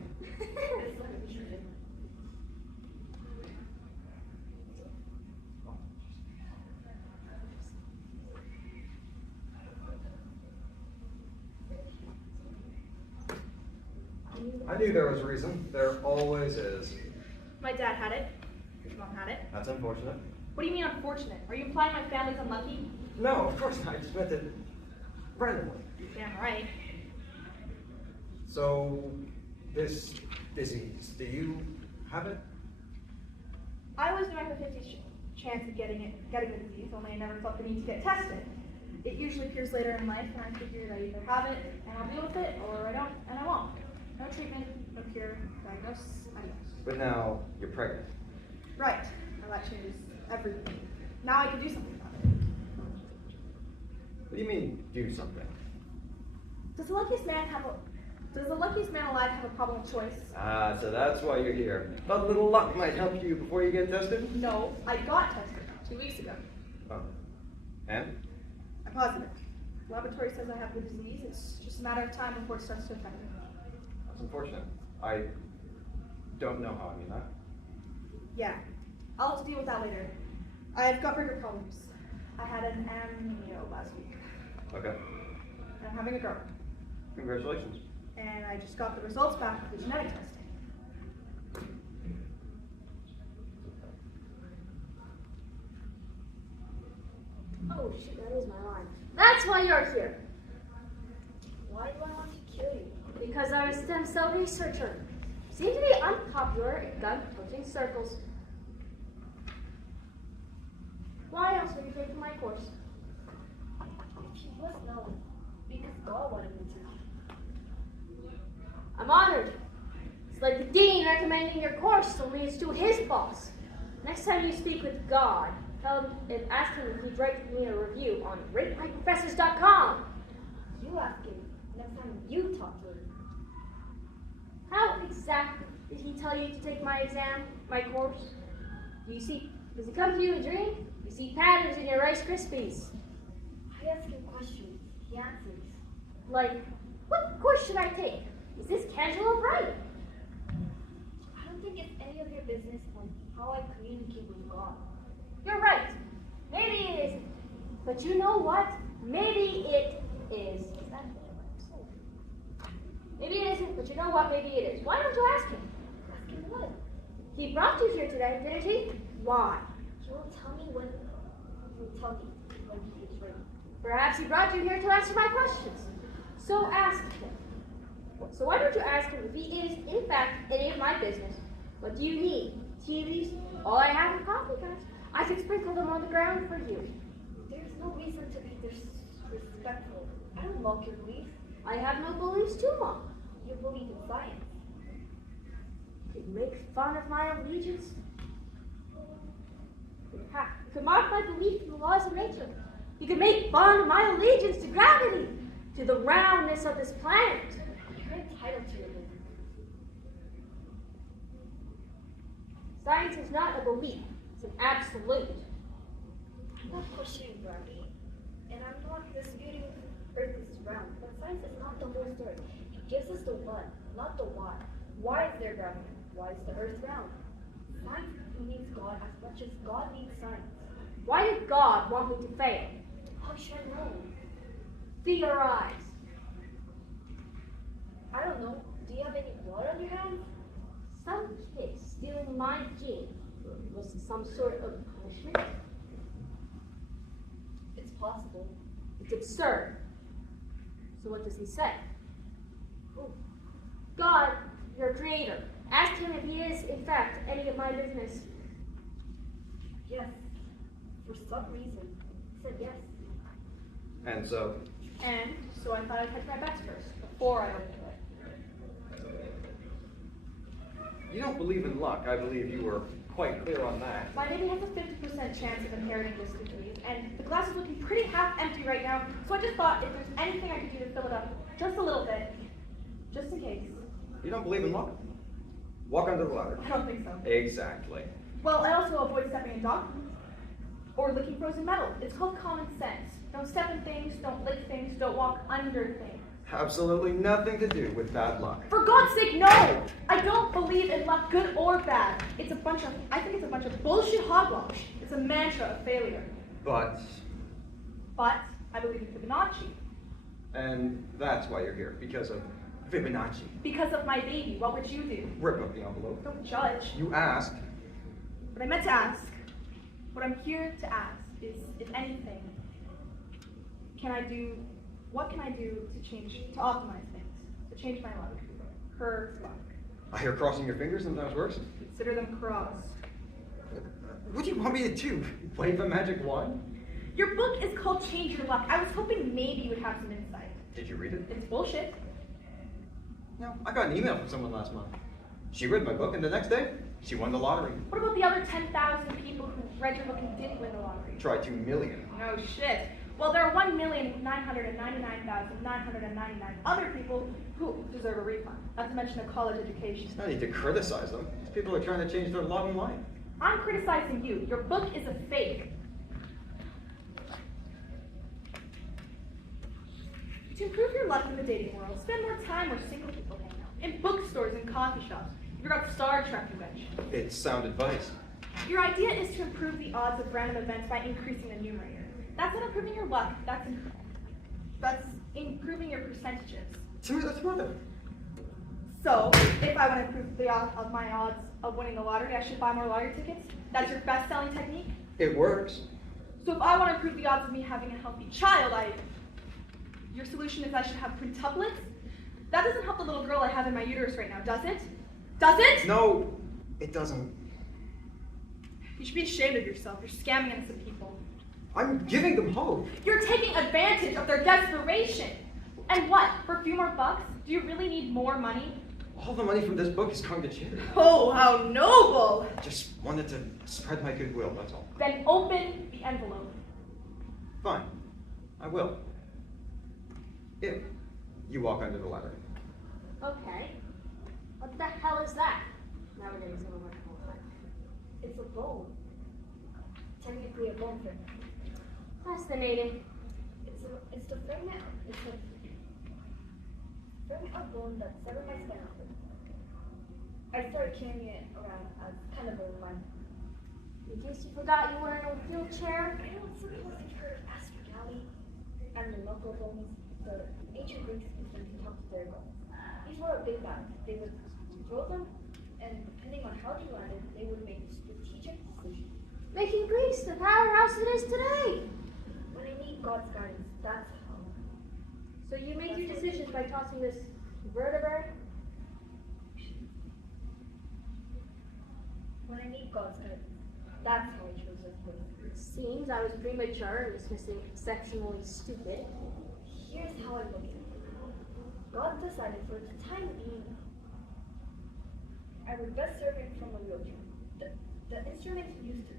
I knew there was a reason. There always is. My dad had it. Your mom had it. That's unfortunate. What do you mean unfortunate? Are you implying my family's unlucky? No, of course not. I just meant it randomly. Damn right. So, this disease, do you have it? I always knew I had a 50 chance of getting the disease, only I never felt the need to get tested. It usually appears later in life, and I figured I either have it and I'll deal with it, or I don't and I won't. No treatment, no cure, diagnosis, adios. But now you're pregnant. Right. Now that changes everything. Now I can do something about it. What do you mean, do something? Does the luckiest man alive have a problem of choice? Ah, so that's why you're here. Thought a little luck might help you before you get tested? No, I got tested 2 weeks ago. Oh. And? I'm positive. The laboratory says I have the disease. It's just a matter of time before it starts to affect me. That's unfortunate. I don't know how I mean that. Yeah, I'll have to deal with that later. I've got bigger problems. I had an amnio last week. Okay. And I'm having a girl. Congratulations. And I just got the results back of the genetic testing. Oh shit, that is my line. That's why you're here. Why do I want to kill you? Because I'm a stem cell researcher. Seem to be unpopular in gun-toting circles. Why else are you taking my course? If you must know, because God wanted me to. I'm honored. It's like the dean recommending your course, only it's to his boss. Next time you speak with God, tell him and ask him if he'd write me a review on ratemyprofessors.com. You ask him next time you talk to him. How exactly did he tell you to take my exam, my course? Does he come to you in a dream? You see patterns in your Rice Krispies. I ask him questions. He answers. Like, what course should I take? Is this casual or right? I don't think it's any of your business on how I communicate with God. You're right. Maybe it isn't. But you know what? Maybe it is. Maybe it isn't, but you know what? Maybe it is. Why don't you ask him? Ask him what? He brought you here today, didn't he? Why? He will tell me when he is ready. Perhaps he brought you here to answer my questions. So ask him. So why don't you ask him if he is, in fact, any of my business? What do you need? Tea leaves? All I have are coffee cups. I can sprinkle them on the ground for you. There's no reason to be disrespectful. I don't mock your beliefs. I have no beliefs to mock. You believe in science. You could make fun of my allegiance. You could mock my belief in the laws of nature. You could make fun of my allegiance to gravity, to the roundness of this planet. You're entitled to your belief. Science is not a belief, it's an absolute. I'm not questioning gravity, and I'm not disputing Earth is round, but science is not the whole story. It gives us the what, not the why. Why is there gravity? Why is the Earth round? Science needs God as much as God needs science. Why did God want me to fail? How should I know? Theorize. I don't know. Do you have any blood on your hands? Some kid stealing my gene. Was it some sort of punishment? It's possible. It's absurd. So what does he say? God, your creator. Ask him if he is, in fact, any of my business. Yes. For some reason. He said yes. And so, And so I thought I'd catch my bets first, before I went to it. you don't believe in luck. I believe you were quite clear on that. My baby has a 50% chance of inheriting this disease, and the glass is looking pretty half empty right now, so I just thought if there's anything I could do to fill it up just a little bit, just in case. You don't believe in luck? Walk under the ladder. I don't think so. Exactly. Well, I also avoid stepping in dog food or licking frozen metal. It's called common sense. Don't step in things, don't lick things, don't walk under things. Absolutely nothing to do with bad luck. For God's sake, no! I don't believe in luck, good or bad. I think it's a bunch of bullshit hogwash. It's a mantra of failure. But, But I believe in Fibonacci. and that's why you're here, because of Fibonacci. Because of my baby, what would you do? Rip up the envelope. Don't judge. You asked. What I meant to ask, what I'm here to ask is, if anything, what can I do to optimize things, to change my luck, her luck? I hear crossing your fingers sometimes works. Consider them crossed. What do you want me to do? Wave a magic wand? Your book is called Change Your Luck. I was hoping maybe you would have some insight. Did you read it? It's bullshit. No, I got an email from someone last month. She read my book, and the next day, she won the lottery. What about the other 10,000 people who read your book and didn't win the lottery? Try 2 million. No shit. Well, there are 1,999,999 other people who deserve a refund, not to mention a college education. No need to criticize them. These people are trying to change their lot in life. I'm criticizing you. Your book is a fake. To improve your luck in the dating world, spend more time where single people hang out. In bookstores and coffee shops. You got Star Trek convention. It's sound advice. Your idea is to improve the odds of random events by increasing the numerator. That's not improving your luck. That's improving your percentages. To me, that's mother. So, if I want to improve my odds of winning the lottery, I should buy more lottery tickets? That's your best-selling technique? It works. So if I want to improve the odds of me having a healthy child, your solution is I should have quintuplets? That doesn't help the little girl I have in my uterus right now, does it? Does it? No, it doesn't. You should be ashamed of yourself. You're scamming innocent people. I'm giving them hope. You're taking advantage of their desperation. And what? For a few more bucks? Do you really need more money? All the money from this book is going to charity. Oh, how noble! I just wanted to spread my goodwill, that's all. Then open the envelope. Fine. I will. If you walk under the ladder. Okay. What the hell is that? Now we're getting some of our whole time. It's a bone. Technically a bone frame. Fascinating. It's the fragment. It's a fragment of bone that severed my spinal cord. I started carrying it around as kind of a reminder. In case you forgot you were in a wheelchair. I don't suppose you've heard of astrogally and the knuckle bones. The ancient Greeks used them to talk to their gods. These were a big bag. They would throw them, and depending on how they landed, they would make strategic decisions. Making Greece the powerhouse it is today. When I need God's guidance, that's how. So you made your decisions by tossing this vertebrae? When I need God's guidance, that's how I chose this place. Seems I was premature and dismissing exceptionally stupid. Here's how I look at it. God decided for the time being, I would best serve him from a wheelchair. The instrument he used to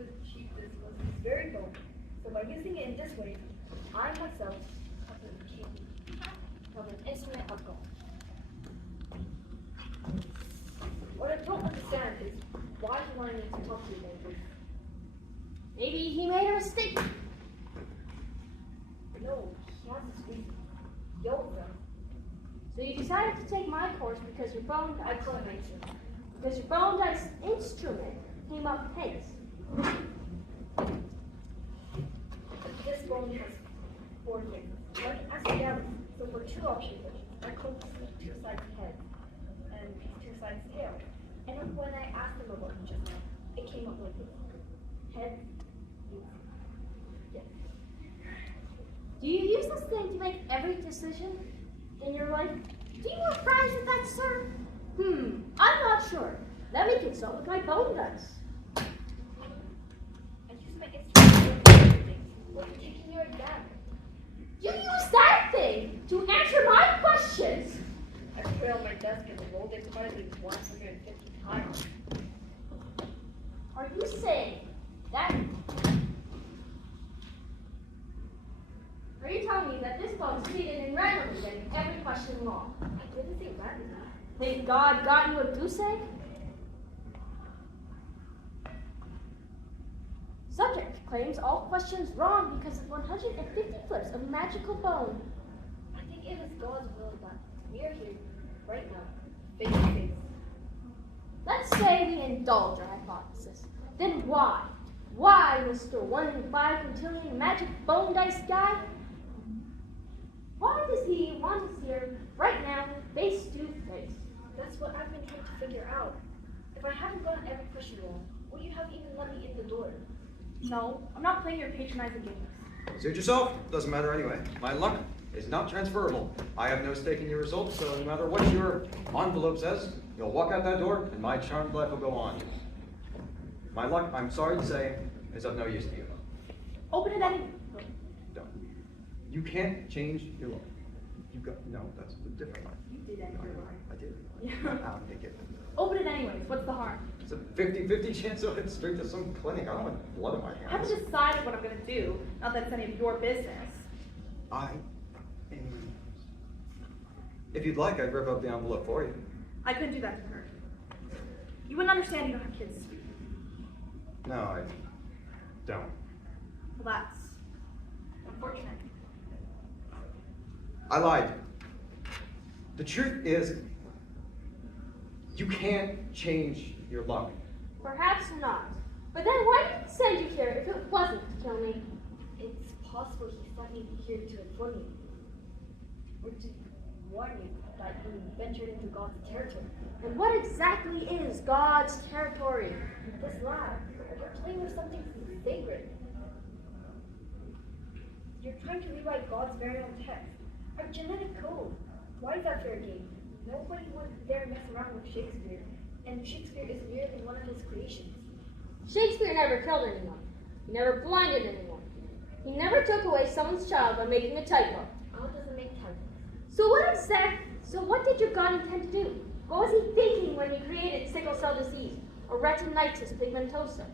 achieve this was his very bone. So by using it in this way, I myself have the king of an instrument of God. What I don't understand is why he wanted me to talk to you like this. Maybe he made a mistake. No, he has this reason. Yoga. So you decided to take my course because your bone I dice, call it my instrument. because your bone dice instrument came up heads. This bone has 4 fingers. Like astrogally. So for 2 options, I call these 2 sides head and these 2 sides tail. And then when I asked them about it just now, it came up like this. Head, yes. Do you use this thing to make every decision in your life? Do you want fries with that, sir? I'm not sure. Let me consult with my bone dice. I use my instrument for everything. When you're taking your exam, You use that thing to answer my questions. I put it on my desk and rolled it quietly 150 times. Are you saying that? Are you telling me that this bone succeeded in randomly getting every question wrong? I didn't say randomly. Then God got you a goose egg? Subject claims all questions wrong because of 150 flips of magical bone. I think it is God's will that we are here right now, face to face. Let's say we indulge our hypothesis. Then why? Why, Mr. 1 in 5 quintillion magic bone dice guy? Why does he want us here right now, face to face? That's what I've been trying to figure out. If I haven't gotten every question wrong, would you have even let me in the door? No, I'm not playing your patronizing games. Suit yourself. Doesn't matter anyway. My luck is not transferable. I have no stake in your results, so no matter what your envelope says, you'll walk out that door and my charmed life will go on. My luck, I'm sorry to say, is of no use to you. Open it anyway. Don't. You can't change your luck. You got, no, that's a different life. You did anyway. I did. Yeah. I'll take it. Open it anyways. What's the harm? It's a 50-50 chance I'll head straight to some clinic. I don't want blood in my I haven't hands. decided what I'm going to do. Not that it's any of your business. If you'd like, I'd rip up the envelope for you. I couldn't do that to her. You wouldn't understand. You don't have kids. No, I don't. Well, that's unfortunate. I lied. The truth is, you can't change your luck. Perhaps not. But then why did he send you here if it wasn't to kill me? It's possible he sent me here to inform you. Or to warn you that you ventured into God's territory. And what exactly is God's territory? This lab, you're playing with something sacred. You're trying to rewrite God's very own text. Our genetic code. Why is that fair game? Nobody would dare mess around with Shakespeare. And Shakespeare is merely one of his creations. Shakespeare never killed anyone. He never blinded anyone. He never took away someone's child by making a typo. God doesn't make typos. So what did your God intend to do? What was he thinking when he created sickle cell disease or retinitis pigmentosa?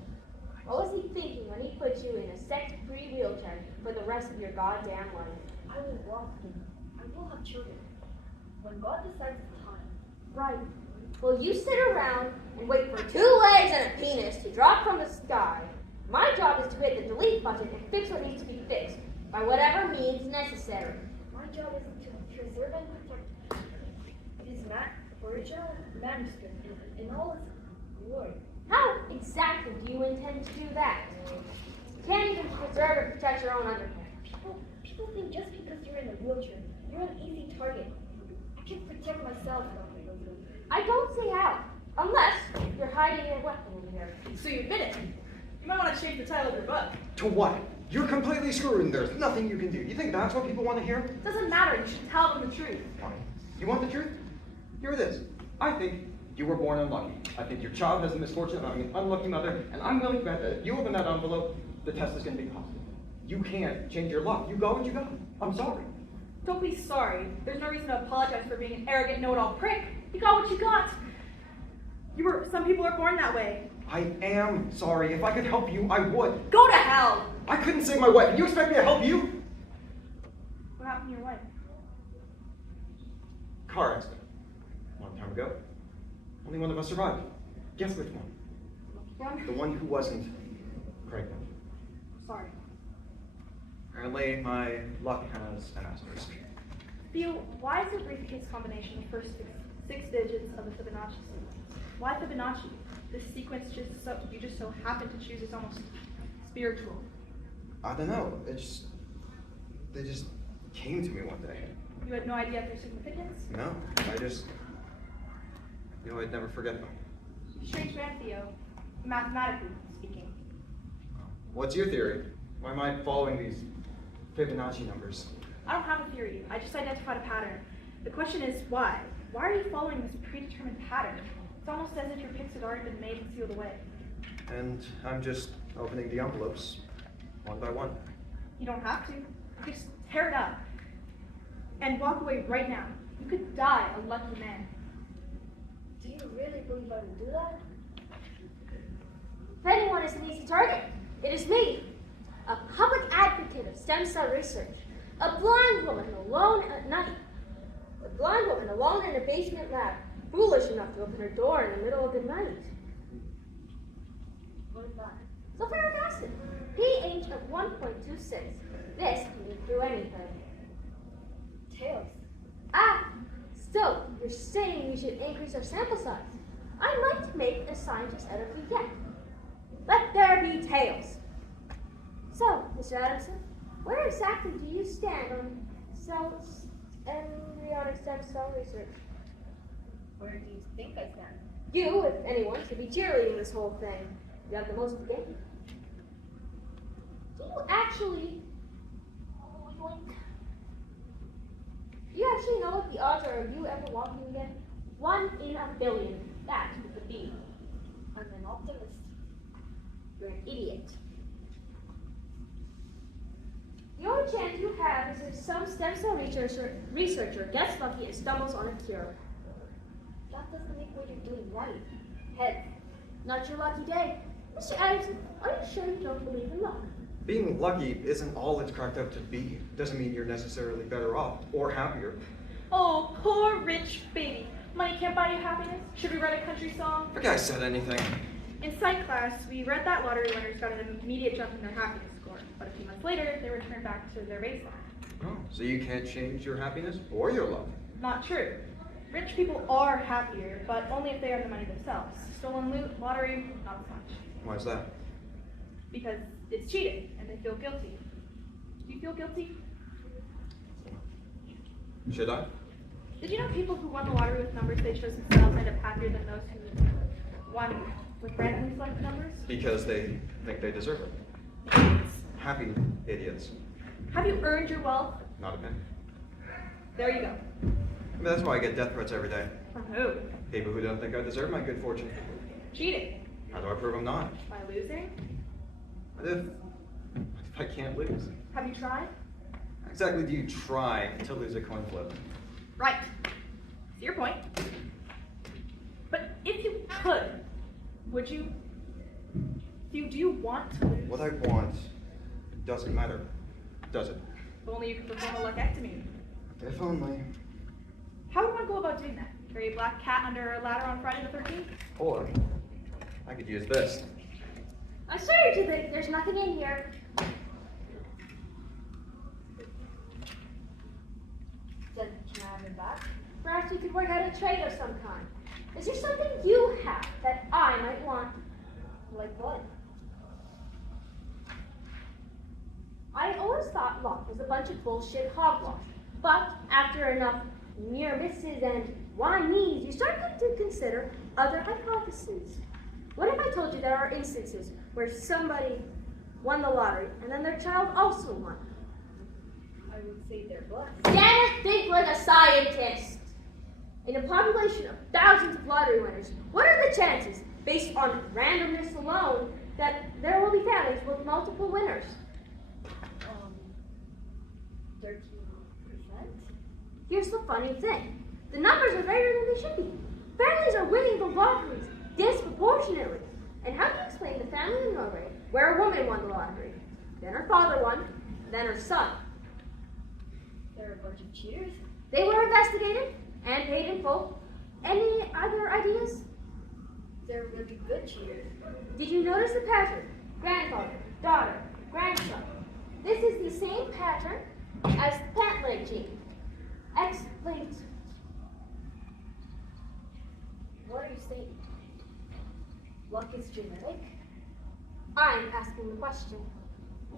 What was he thinking when he put you in a sex-free wheelchair for the rest of your goddamn life? I will walk with him. I will have children. When God decides the time. Right. Well, you sit around and wait for 2 legs and a penis to drop from the sky. My job is to hit the delete button and fix what needs to be fixed, by whatever means necessary. My job is to preserve and protect his original manuscript in all its glory. How exactly do you intend to do that? You can't even preserve and protect your own underwear. People think just because you're in a wheelchair, you're an easy target. I can protect myself. I don't see how, unless you're hiding your weapon in here. So you admit it. You might want to change the title of your book. To what? You're completely screwed and there's nothing you can do. You think that's what people want to hear? It doesn't matter. You should tell them the truth. Fine. You want the truth? Here it is. I think you were born unlucky. I think your child has the misfortune of having an unlucky mother, and I'm willing to bet that if you open that envelope, the test is going to be positive. You can't change your luck. You go and you go. I'm sorry. Don't be sorry. There's no reason to apologize for being an arrogant know-it-all prick. You got what you got. Some people are born that way. I am sorry. If I could help you, I would. Go to hell! I couldn't save my wife, and you expect me to help you? What happened to your wife? Car accident. A long time ago. Only one of us survived. Guess which one? One? The one who wasn't pregnant. Sorry. Apparently, my luck has an asterisk. Theo, why is the briefcase combination the first six digits of the Fibonacci sequence? Why Fibonacci? This sequence you just so happen to choose is almost spiritual. I don't know. They just came to me one day. You had no idea of their significance? No, I just knew I'd never forget them. Strange man, Theo. Mathematically speaking. What's your theory? Why am I following these Fibonacci numbers? I don't have a theory. I just identified a pattern. The question is why? Why are you following this predetermined pattern? It's almost as if your picks had already been made and sealed away. And I'm just opening the envelopes one by one. You don't have to. You just tear it up and walk away right now. You could die a lucky man. Do you really believe I will do that? If anyone is an easy target, it is me, a public advocate of stem cell research, a blind woman alone at night, a blind woman alone in a basement lab, foolish enough to open her door in the middle of the night. What is that? Sulfuric acid, pH of 1.26. This can be through anything. Tails. Ah, so you're saying we should increase our sample size? I'd like to make a scientist out of you yet. Let there be tails. So, Mr. Adamson, where exactly do you stand on embryonic stem cell research? Where do you think I stand? You, if anyone, should be cheerleading this whole thing. You have the most to gain. Do you actually... Do you actually know what the odds are of you ever walking again? 1 in a billion. That would be. I'm an optimist. You're an idiot. The only chance you have is if some stem cell researcher gets lucky and stumbles on a cure. That doesn't make what you're doing right. Head. Not your lucky day. Mr. Adamson, are you sure you don't believe in luck? Being lucky isn't all it's cracked up to be. Doesn't mean you're necessarily better off or happier. Oh, poor rich baby. Money can't buy you happiness? Should we write a country song? Forget I said anything. In psych class, we read that lottery winners got an immediate jump in their happiness score, but a few months later, they returned back to their baseline. Oh, so you can't change your happiness or your luck. Not true. Rich people are happier, but only if they earn the money themselves. Stolen loot, lottery, not so much. Why is that? Because it's cheating, and they feel guilty. Do you feel guilty? Should I? Did you know people who won the lottery with numbers they chose themselves end up happier than those who won with randomly selected numbers? Because they think they deserve it. Idiots. Happy idiots. Have you earned your wealth? Not a penny. There you go. I mean, that's why I get death threats every day. From who? People who don't think I deserve my good fortune. Cheating. How do I prove I'm not? By losing? What if I can't lose? Have you tried? How exactly do you try to lose a coin flip? Right. See your point. But if you could, would you? Do you want to lose? What I want doesn't matter, does it? If only you could perform a luckectomy. If only. How would one go about doing that? Carry a black cat under a ladder on Friday the 13th? Or I could use this. I'm sorry to think there's nothing in here. Then can I have it back? Perhaps we could work out a trade of some kind. Is there something you have that I might want? Like what? I always thought luck was a bunch of bullshit hogwash. But after enough near misses and why me's, you start to consider other hypotheses. What if I told you there are instances where somebody won the lottery and then their child also won? I would say they're blessed. Damn it, think like a scientist! In a population of thousands of lottery winners, what are the chances, based on randomness alone, that there will be families with multiple winners? 13%? Here's the funny thing. The numbers are greater than they should be. Families are winning the lotteries disproportionately. And how do you explain the family in Norway where a woman won the lottery, then her father won, then her son? They're a bunch of cheaters? They were investigated and paid in full. Any other ideas? They're really good cheaters. Did you notice the pattern? Grandfather, daughter, grandson. This is the same pattern as the pant leg gene. X-linked. What are you saying? Luck is genetic? I'm asking the question.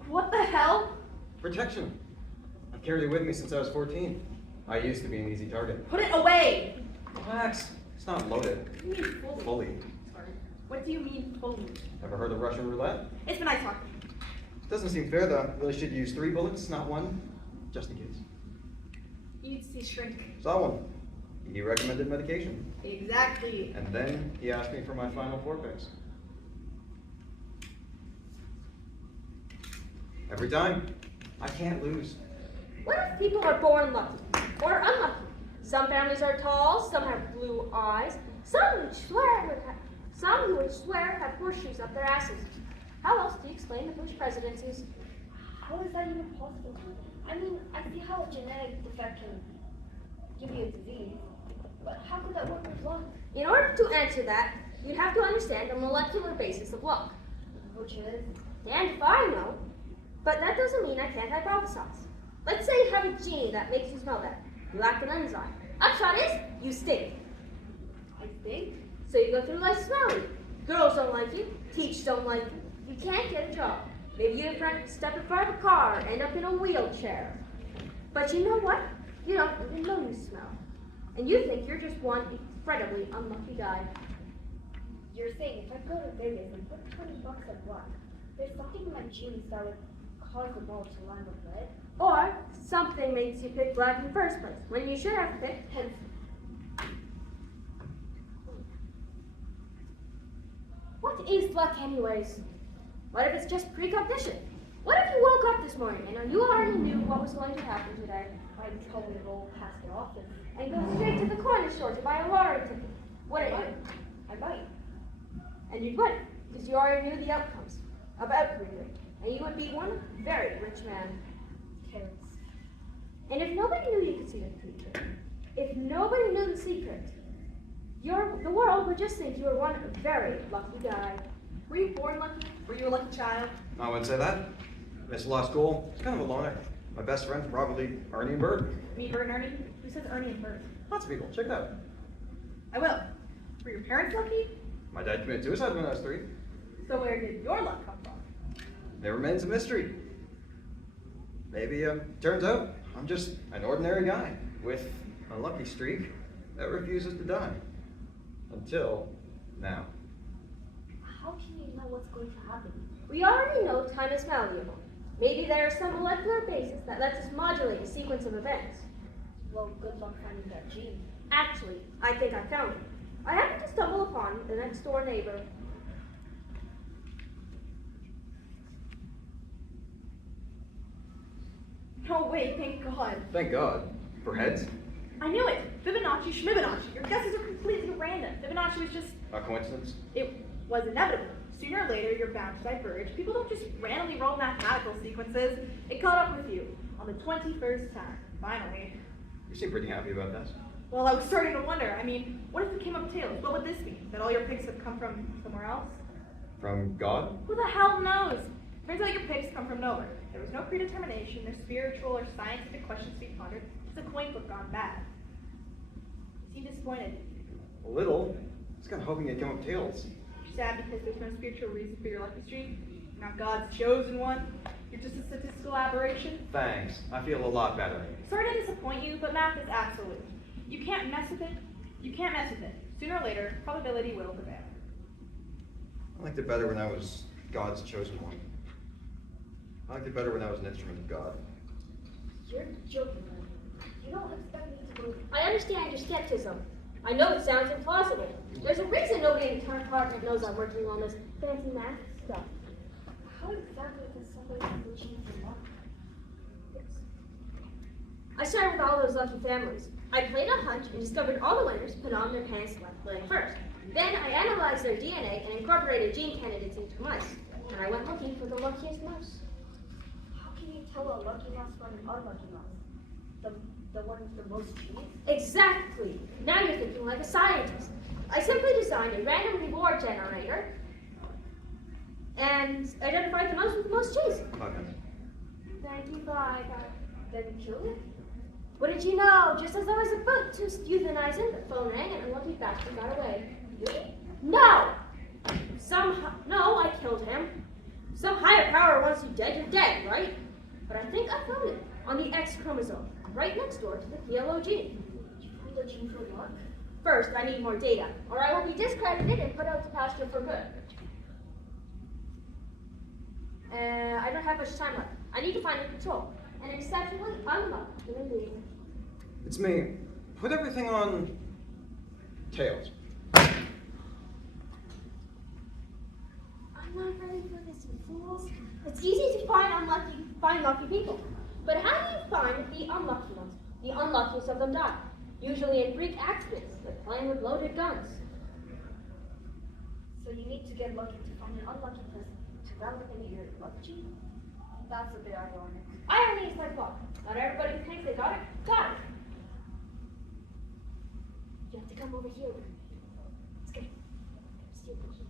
What the hell? Protection. I've carried it with me since I was 14. I used to be an easy target. Put it away! Relax. It's not loaded. What do you mean fully? Fully. Sorry. What do you mean fully? Ever heard of Russian roulette? It's been nice talking. Doesn't seem fair though. Really should use 3 bullets, not 1. Just in case. You'd see shrink. Saw one. He recommended medication. Exactly. And then he asked me for my final 4 picks. Every time. I can't lose. What if people are born lucky or unlucky? Some families are tall, some have blue eyes, some who would swear have horseshoes up their asses. How else do you explain the Bush presidencies? How is that even possible? I mean, I see how a genetic defect can give you a disease, but how could that work with luck? In order to answer that, you'd have to understand the molecular basis of luck. Which is? Damned if I know. But that doesn't mean I can't hypothesize. Let's say you have a gene that makes you smell bad. You lack an enzyme. Upshot is, you stink. I think? So you go through life smelly. Girls don't like you. Teachers don't like you. You can't get a job. Maybe you step in front of a car, end up in a wheelchair. But you know what? You don't even know you smell. And you think you're just one incredibly unlucky guy. You're saying if I go to Vegas and put $20 at black, there's something in my genes that would cause the ball to land on red? Or something makes you pick black in the first place, when you should have picked Hence, what is luck anyways? What if it's just precognition? What if you woke up this morning and you already knew what was going to happen today? I'd probably roll past the office. And go straight to the corner store to buy a lottery ticket? Wouldn't you? I might. And you would, because you already knew the outcomes of everything. And you would be one very rich man. Carrots. And if nobody knew you could see the future, if nobody knew the secret, the world would just think you were one very lucky guy. Were you born lucky? Were you a lucky child? I wouldn't say that. Missed law school. It's kind of a loner. My best friend's probably Ernie and Bird. Me, Bert, and Ernie? Who says Ernie and Bert? Lots of people. Check it out. I will. Were your parents lucky? My dad committed suicide when I was 3. So where did your luck come from? It remains a mystery. Maybe, turns out I'm just an ordinary guy with a lucky streak that refuses to die. Until now. How can you know what's going to happen? We already know time is malleable. Maybe there is some molecular basis that lets us modulate a sequence of events. Well, good luck finding that gene. Actually, I think I found it. I happened to stumble upon the next door neighbor. No way, thank God. Thank God. For heads? I knew it. Fibonacci, Schmibonacci. Your guesses are completely random. Fibonacci was just, A coincidence? it was inevitable. Sooner or later, you're bound to diverge. People don't just randomly roll mathematical sequences. It caught up with you on the 21st time. Finally. You seem pretty happy about that. Well, I was starting to wonder. I mean, what if it came up tails? What would this mean? That all your picks have come from somewhere else? From God? Who the hell knows? Turns out your picks come from nowhere. There was no predetermination, no spiritual or scientific questions to be pondered. Just a coin flip gone bad. You seem disappointed. A little. I was kind of hoping you'd come up tails. You're sad because there's no spiritual reason for your lucky streak. You're not God's chosen one. You're just a statistical aberration. Thanks. I feel a lot better. Sorry to disappoint you, but math is absolute. You can't mess with it. You can't mess with it. Sooner or later, probability will prevail. I liked it better when I was God's chosen one. I liked it better when I was an instrument of God. You're joking, right? You don't expect me to believe. I understand your skepticism. I know it sounds implausible. There's a reason nobody in the department knows I'm working on this fancy math stuff. How exactly does somebody achieve the luck? I started with all those lucky families. I played a hunch and discovered all the winners put on their pants left leg first. Then I analyzed their DNA and incorporated gene candidates into mice. And I went looking for the luckiest mouse. How can you tell a lucky mouse from an unlucky mouse? The one with the most genes? Exactly. Now you're thinking like a scientist. I simply designed a random reward generator and identified the mouse with the most genes. Okay. Thank you, bye. Then kill it? What did you know? Just as I was about to euthanize him, the phone rang and unlucky bastard got away. Me? No! No, I killed him. Some higher power wants you dead, you're dead, right? But I think I found it on the X chromosome, right next door to the PLO gene. Did you find a gene for luck? First, I need more data, or I will be discredited and put out to pasture for good. I don't have much time left. I need to find the control. An exceptionally unlucky human being. It's me. Put everything on tails. I'm not ready for this, you fools. It's easy to find lucky people. But how do you find the unlucky ones? The unluckiest of them die. Usually in freak accidents, like playing with loaded guns. So you need to get lucky to find an unlucky person to replicate your luck gene? That's a bit ironic. Irony is like luck. Not everybody who thinks they got it. You have to come over here. Let's go. Steal the key.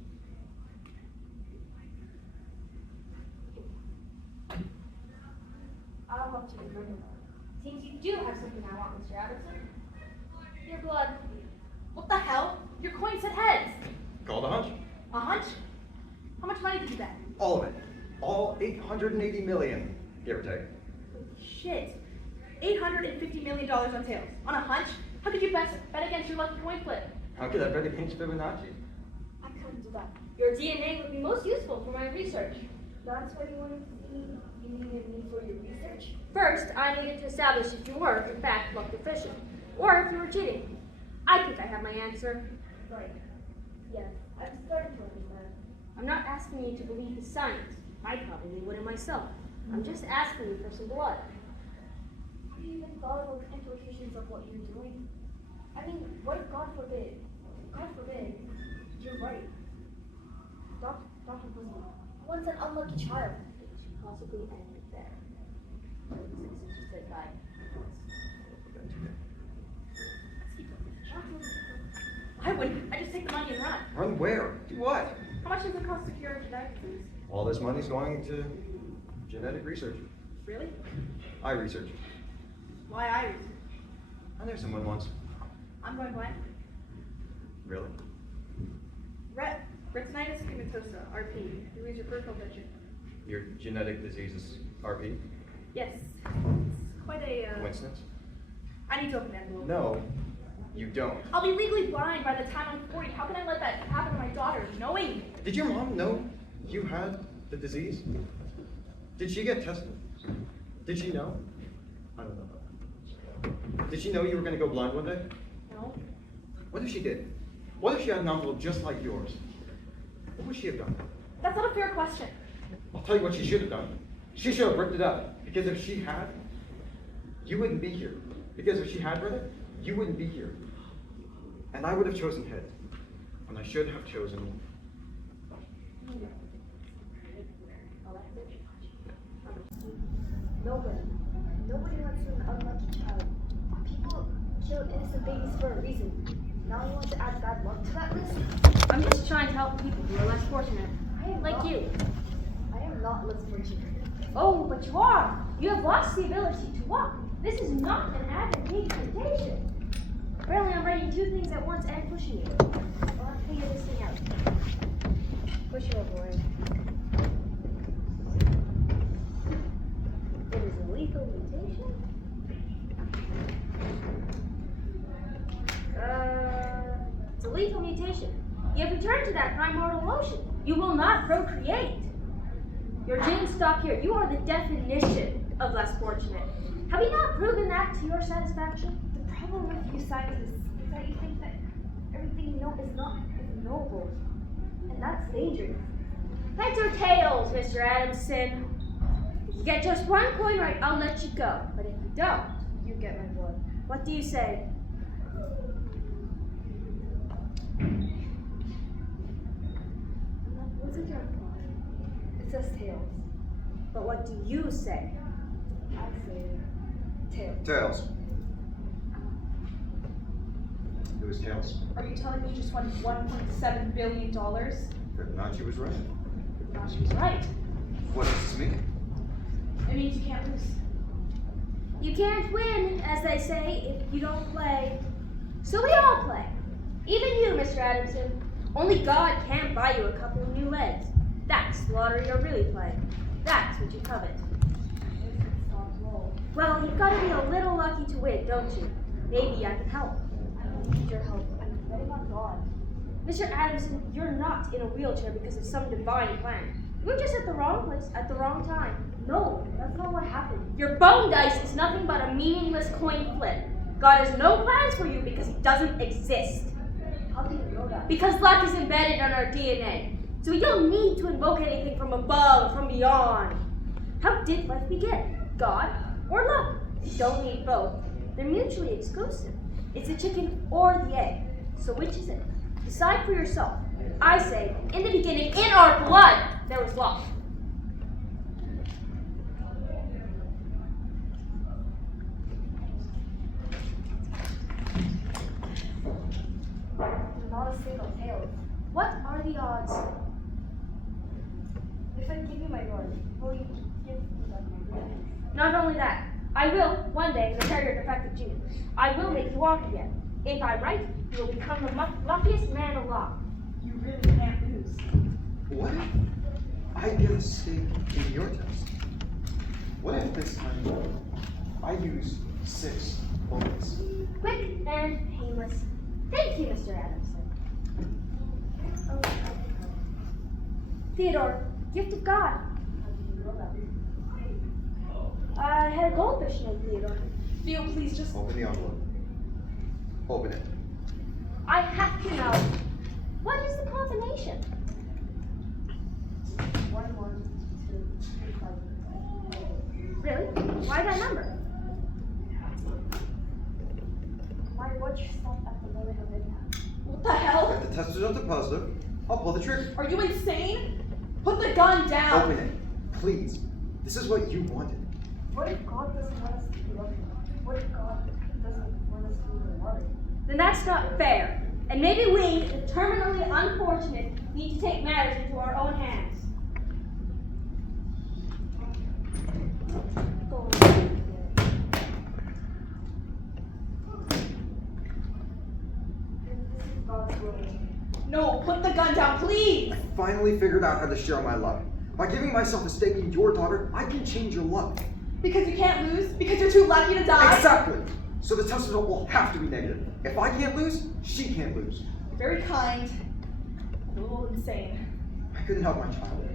I'll help you remember that. Seems you do have something I want, Mr. Addison. Your blood. What the hell? Your coin said heads. Called a hunch. A hunch? How much money did you bet? All of it. All 880 million, give or take. Shit. $850 million on tails. On a hunch? How could you bet against your lucky coin flip? How could I bet against Fibonacci? I couldn't do that. Your DNA would be most useful for my research. That's what you wanted to see? You needed me for your research? First, I needed to establish if you were, in fact, luck deficient, or if you were cheating. I think I have my answer. Right. Yes, I'm starting to understand. I'm not asking you to believe the science. I probably wouldn't myself. I'm just asking you for some blood. Have you even thought about the implications of what you're doing? I mean, what if God forbid, you're right. Dr. Boozley wants an unlucky child. It should possibly end there. This is just a guide. I wouldn't. I just take the money and run. Run where? Do what? How much does it cost to cure genetic disease? All this money's going to genetic research. Really? I research. Why I research? I knew someone once. I'm going blind. Really? Retinitis pigmentosa, RP. You lose your peripheral vision. Your genetic disease is RP? Yes. It's quite a, Coincidence? I need to open the envelope. No, you don't. I'll be legally blind by the time I'm 40. How can I let that happen to my daughter, knowing? Did your mom know you had the disease? Did she get tested? Did she know? I don't know. Did she know you were going to go blind one day? No. What if she did? What if she had an envelope just like yours? What would she have done? That's not a fair question. I'll tell you what she should have done. She should have ripped it up. Because if she had, you wouldn't be here. Because if she had read it, you wouldn't be here. And I would have chosen head. And I should have chosen. Nobody wants an unlucky child. People kill innocent babies for a reason. Now you want to add bad luck to that list? I'm just trying to help people who are less fortunate. Like you. I am not less fortunate. Oh, but you are. You have lost the ability to walk. This is not an advantageous mutation. Apparently I'm writing two things at once and pushing you. I'll have to figure this thing out. Push your boy. It is a lethal mutation? It's a lethal mutation. You have returned to that primordial ocean. You will not procreate. Your genes stop here. You are the definition of less fortunate. Have we not proven that to your satisfaction? The problem with you scientists is that you think that everything you know is knowable. And that's dangerous. Heads or tails, Mr. Adamson? If you get just one coin right, I'll let you go. But if you don't, You get my blood. what do you say? What's in your blood? It says tails. But what do you say? I say tails. Tails. It was tails. Are you telling me you just won $1.7 billion? Fibonacci was right. She was right. What does this mean? It means you can't lose. You can't win, as they say, if you don't play. So we all play. Even you, Mr. Adamson. Only God can buy you a couple of new legs. That's the lottery you're really playing. That's what you covet. Well, you've got to be a little lucky to win, don't you? Maybe I can help. I don't need your help. I'm betting on God. Mr. Adamson, you're not in a wheelchair because of some divine plan. You were just at the wrong place at the wrong time. No, that's not what happened. Your bone dice is nothing but a meaningless coin flip. God has no plans for you because he doesn't exist. How do you know that? Because luck is embedded in our DNA. So you don't need to invoke anything from above, from beyond. How did life begin? God or luck? You don't need both. They're mutually exclusive. It's the chicken or the egg. So which is it? Decide for yourself. I say, in the beginning, in our blood, there was luck. Not a single tails. What are the odds? If I give you my blood, will you give me back my blood? Not only that, I will, one day, repair your defective gene. I will make you walk again. If I'm right, you will become the luckiest man alive. You really can't lose. What if I get a stake in your test? What if this time I use 6 bullets? Quick and painless. Thank you, Mr. Adamson. Theodore, gift of God. I had a goldfish named Theodore. Theo, please just. Open the envelope. Open it. I have to know. What is the combination? 1, 1, 2, 3, 5. Really? Why that number? My watch stopped at the limit of impact. What the hell? If the test results are positive, I'll pull the trigger. Are you insane? Put the gun down. Open it, please. This is what you wanted. What if God doesn't want us to be lucky? What if God doesn't want us to be in the lottery? Then that's not fair. And maybe we, the terminally unfortunate, need to take matters into our own hands. This is God's will. No, put the gun down, please. I finally figured out how to share my luck. By giving myself a stake in your daughter, I can change your luck. Because you can't lose? Because you're too lucky to die? Exactly. So the test result will have to be negative. If I can't lose, she can't lose. You're very kind. A little insane. I couldn't help my child.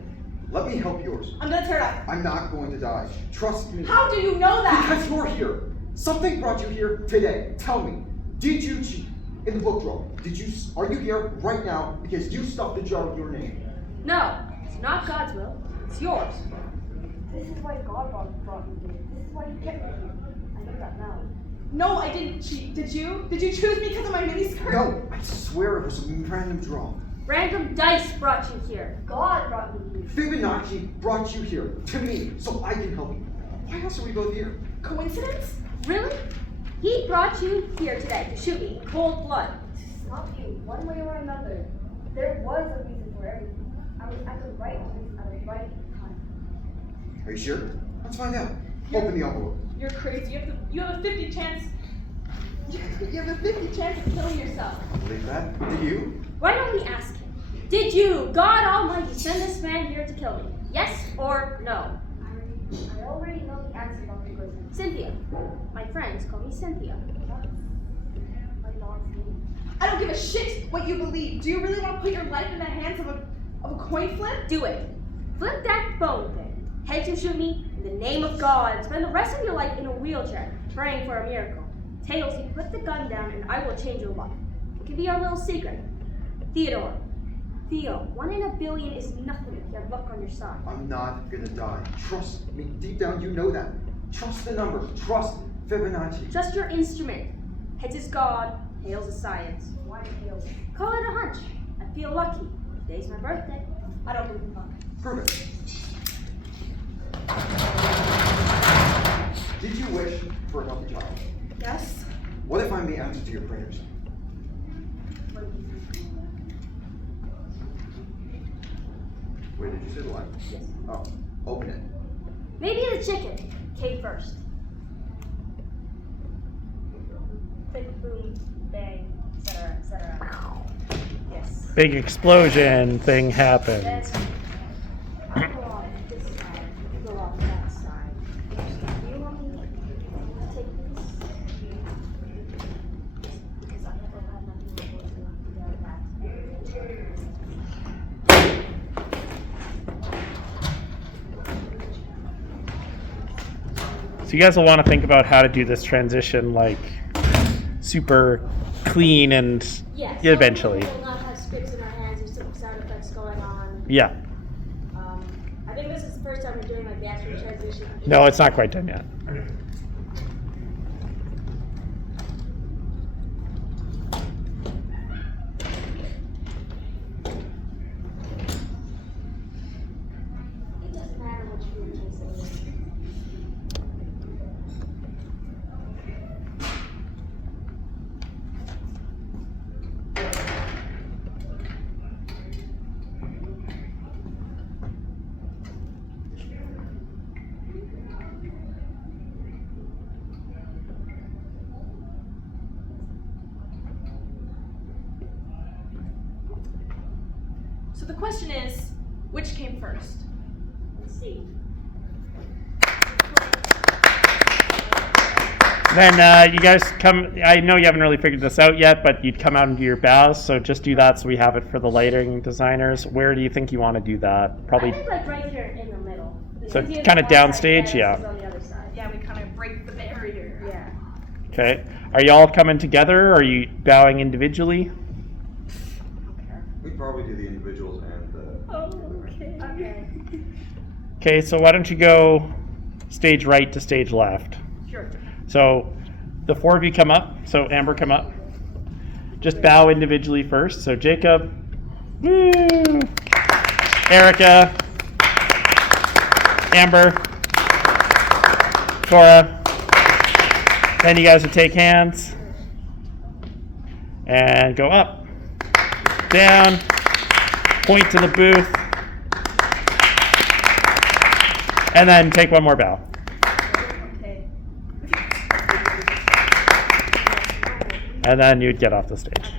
Let me help yours. I'm gonna tear it up. I'm not going to die. Trust me. How do you know that? Because you're here. Something brought you here today. Tell me, did you cheat? in the book roll, are you here right now because you stuffed the jar with your name? No, it's not God's will. It's yours. This is why God brought me here. This is why He kept me here. I know that now. No, I didn't cheat. Did you? Did you choose me because of my miniskirt? No, I swear it was a random draw. Random dice brought you here. God brought me here. Fibonacci brought you here to me so I can help you. Why else are we both here? Coincidence? Really? He brought you here today to shoot me in cold blood. Not you, one way or another. There was a reason for everything. I was at the right place at the right time. Are you sure? Let's find out. Open the envelope. You're crazy. You have a 50 chance. You have a 50 chance of killing yourself. Believe that? Do you? Why don't we ask him? Did you, God Almighty, send this man here to kill me? Yes or no? I already know the answer, Dr. Grizzly. Cynthia. My friends call me Cynthia. That's my dog's name. I don't give a shit what you believe. Do you really want to put your life in the hands of a coin flip? Do it. Flip that phone thing. Heads you shoot me in the name of God and spend the rest of your life in a wheelchair praying for a miracle. Tails, you put the gun down and I will change your life. It can be our little secret. Theo, 1 in a billion is nothing if you have luck on your side. I'm not gonna die. Trust me. Deep down, you know that. Trust the numbers. Trust Fibonacci. Trust your instrument. Heads is God, tails is science. Why Tails? Call it a hunch. I feel lucky. Today's my birthday. I don't believe in luck. Prove it. Did you wish for a healthy child? Yes? What if I'm the answer to your prayers? Wait, did you say the line? Yes. Oh, open it. Maybe the chicken came first. Click, boom, bang, etc., etc. Yes. Big explosion thing happens. Then I'll go on this side. You go off that side. Do you want me to take this? Because I never had nothing to go to that. So you guys will want to think about how to do this transition like super clean and Yes. eventually. We will not have scripts in our hands or some sound effects going on. Yeah. I think this is the first time we're doing like the actual transition. No, it's not quite done yet. It doesn't matter which food it is. So the question is, which came first? Let's see. Then you guys come, I know you haven't really figured this out yet, but you'd come out into your bows, so just do that so we have it for the lighting designers. Where do you think you want to do that? Probably, I think like right here in the middle. So Cynthia's kinda on one downstage, side, yeah. Dennis is on the other side. Yeah, we kind of break the barrier. Yeah. okay. Are y'all coming together, or are you bowing individually? We probably do the individuals and the. Okay. Okay, so why don't you go stage right to stage left? Sure. So the four of you come up. So Amber, come up. Just bow individually first. So Jacob, woo, Erica, Amber, Cora. Then you guys would take hands and go up, down, point to the booth, and then take one more bow. Okay. And then you'd get off the stage.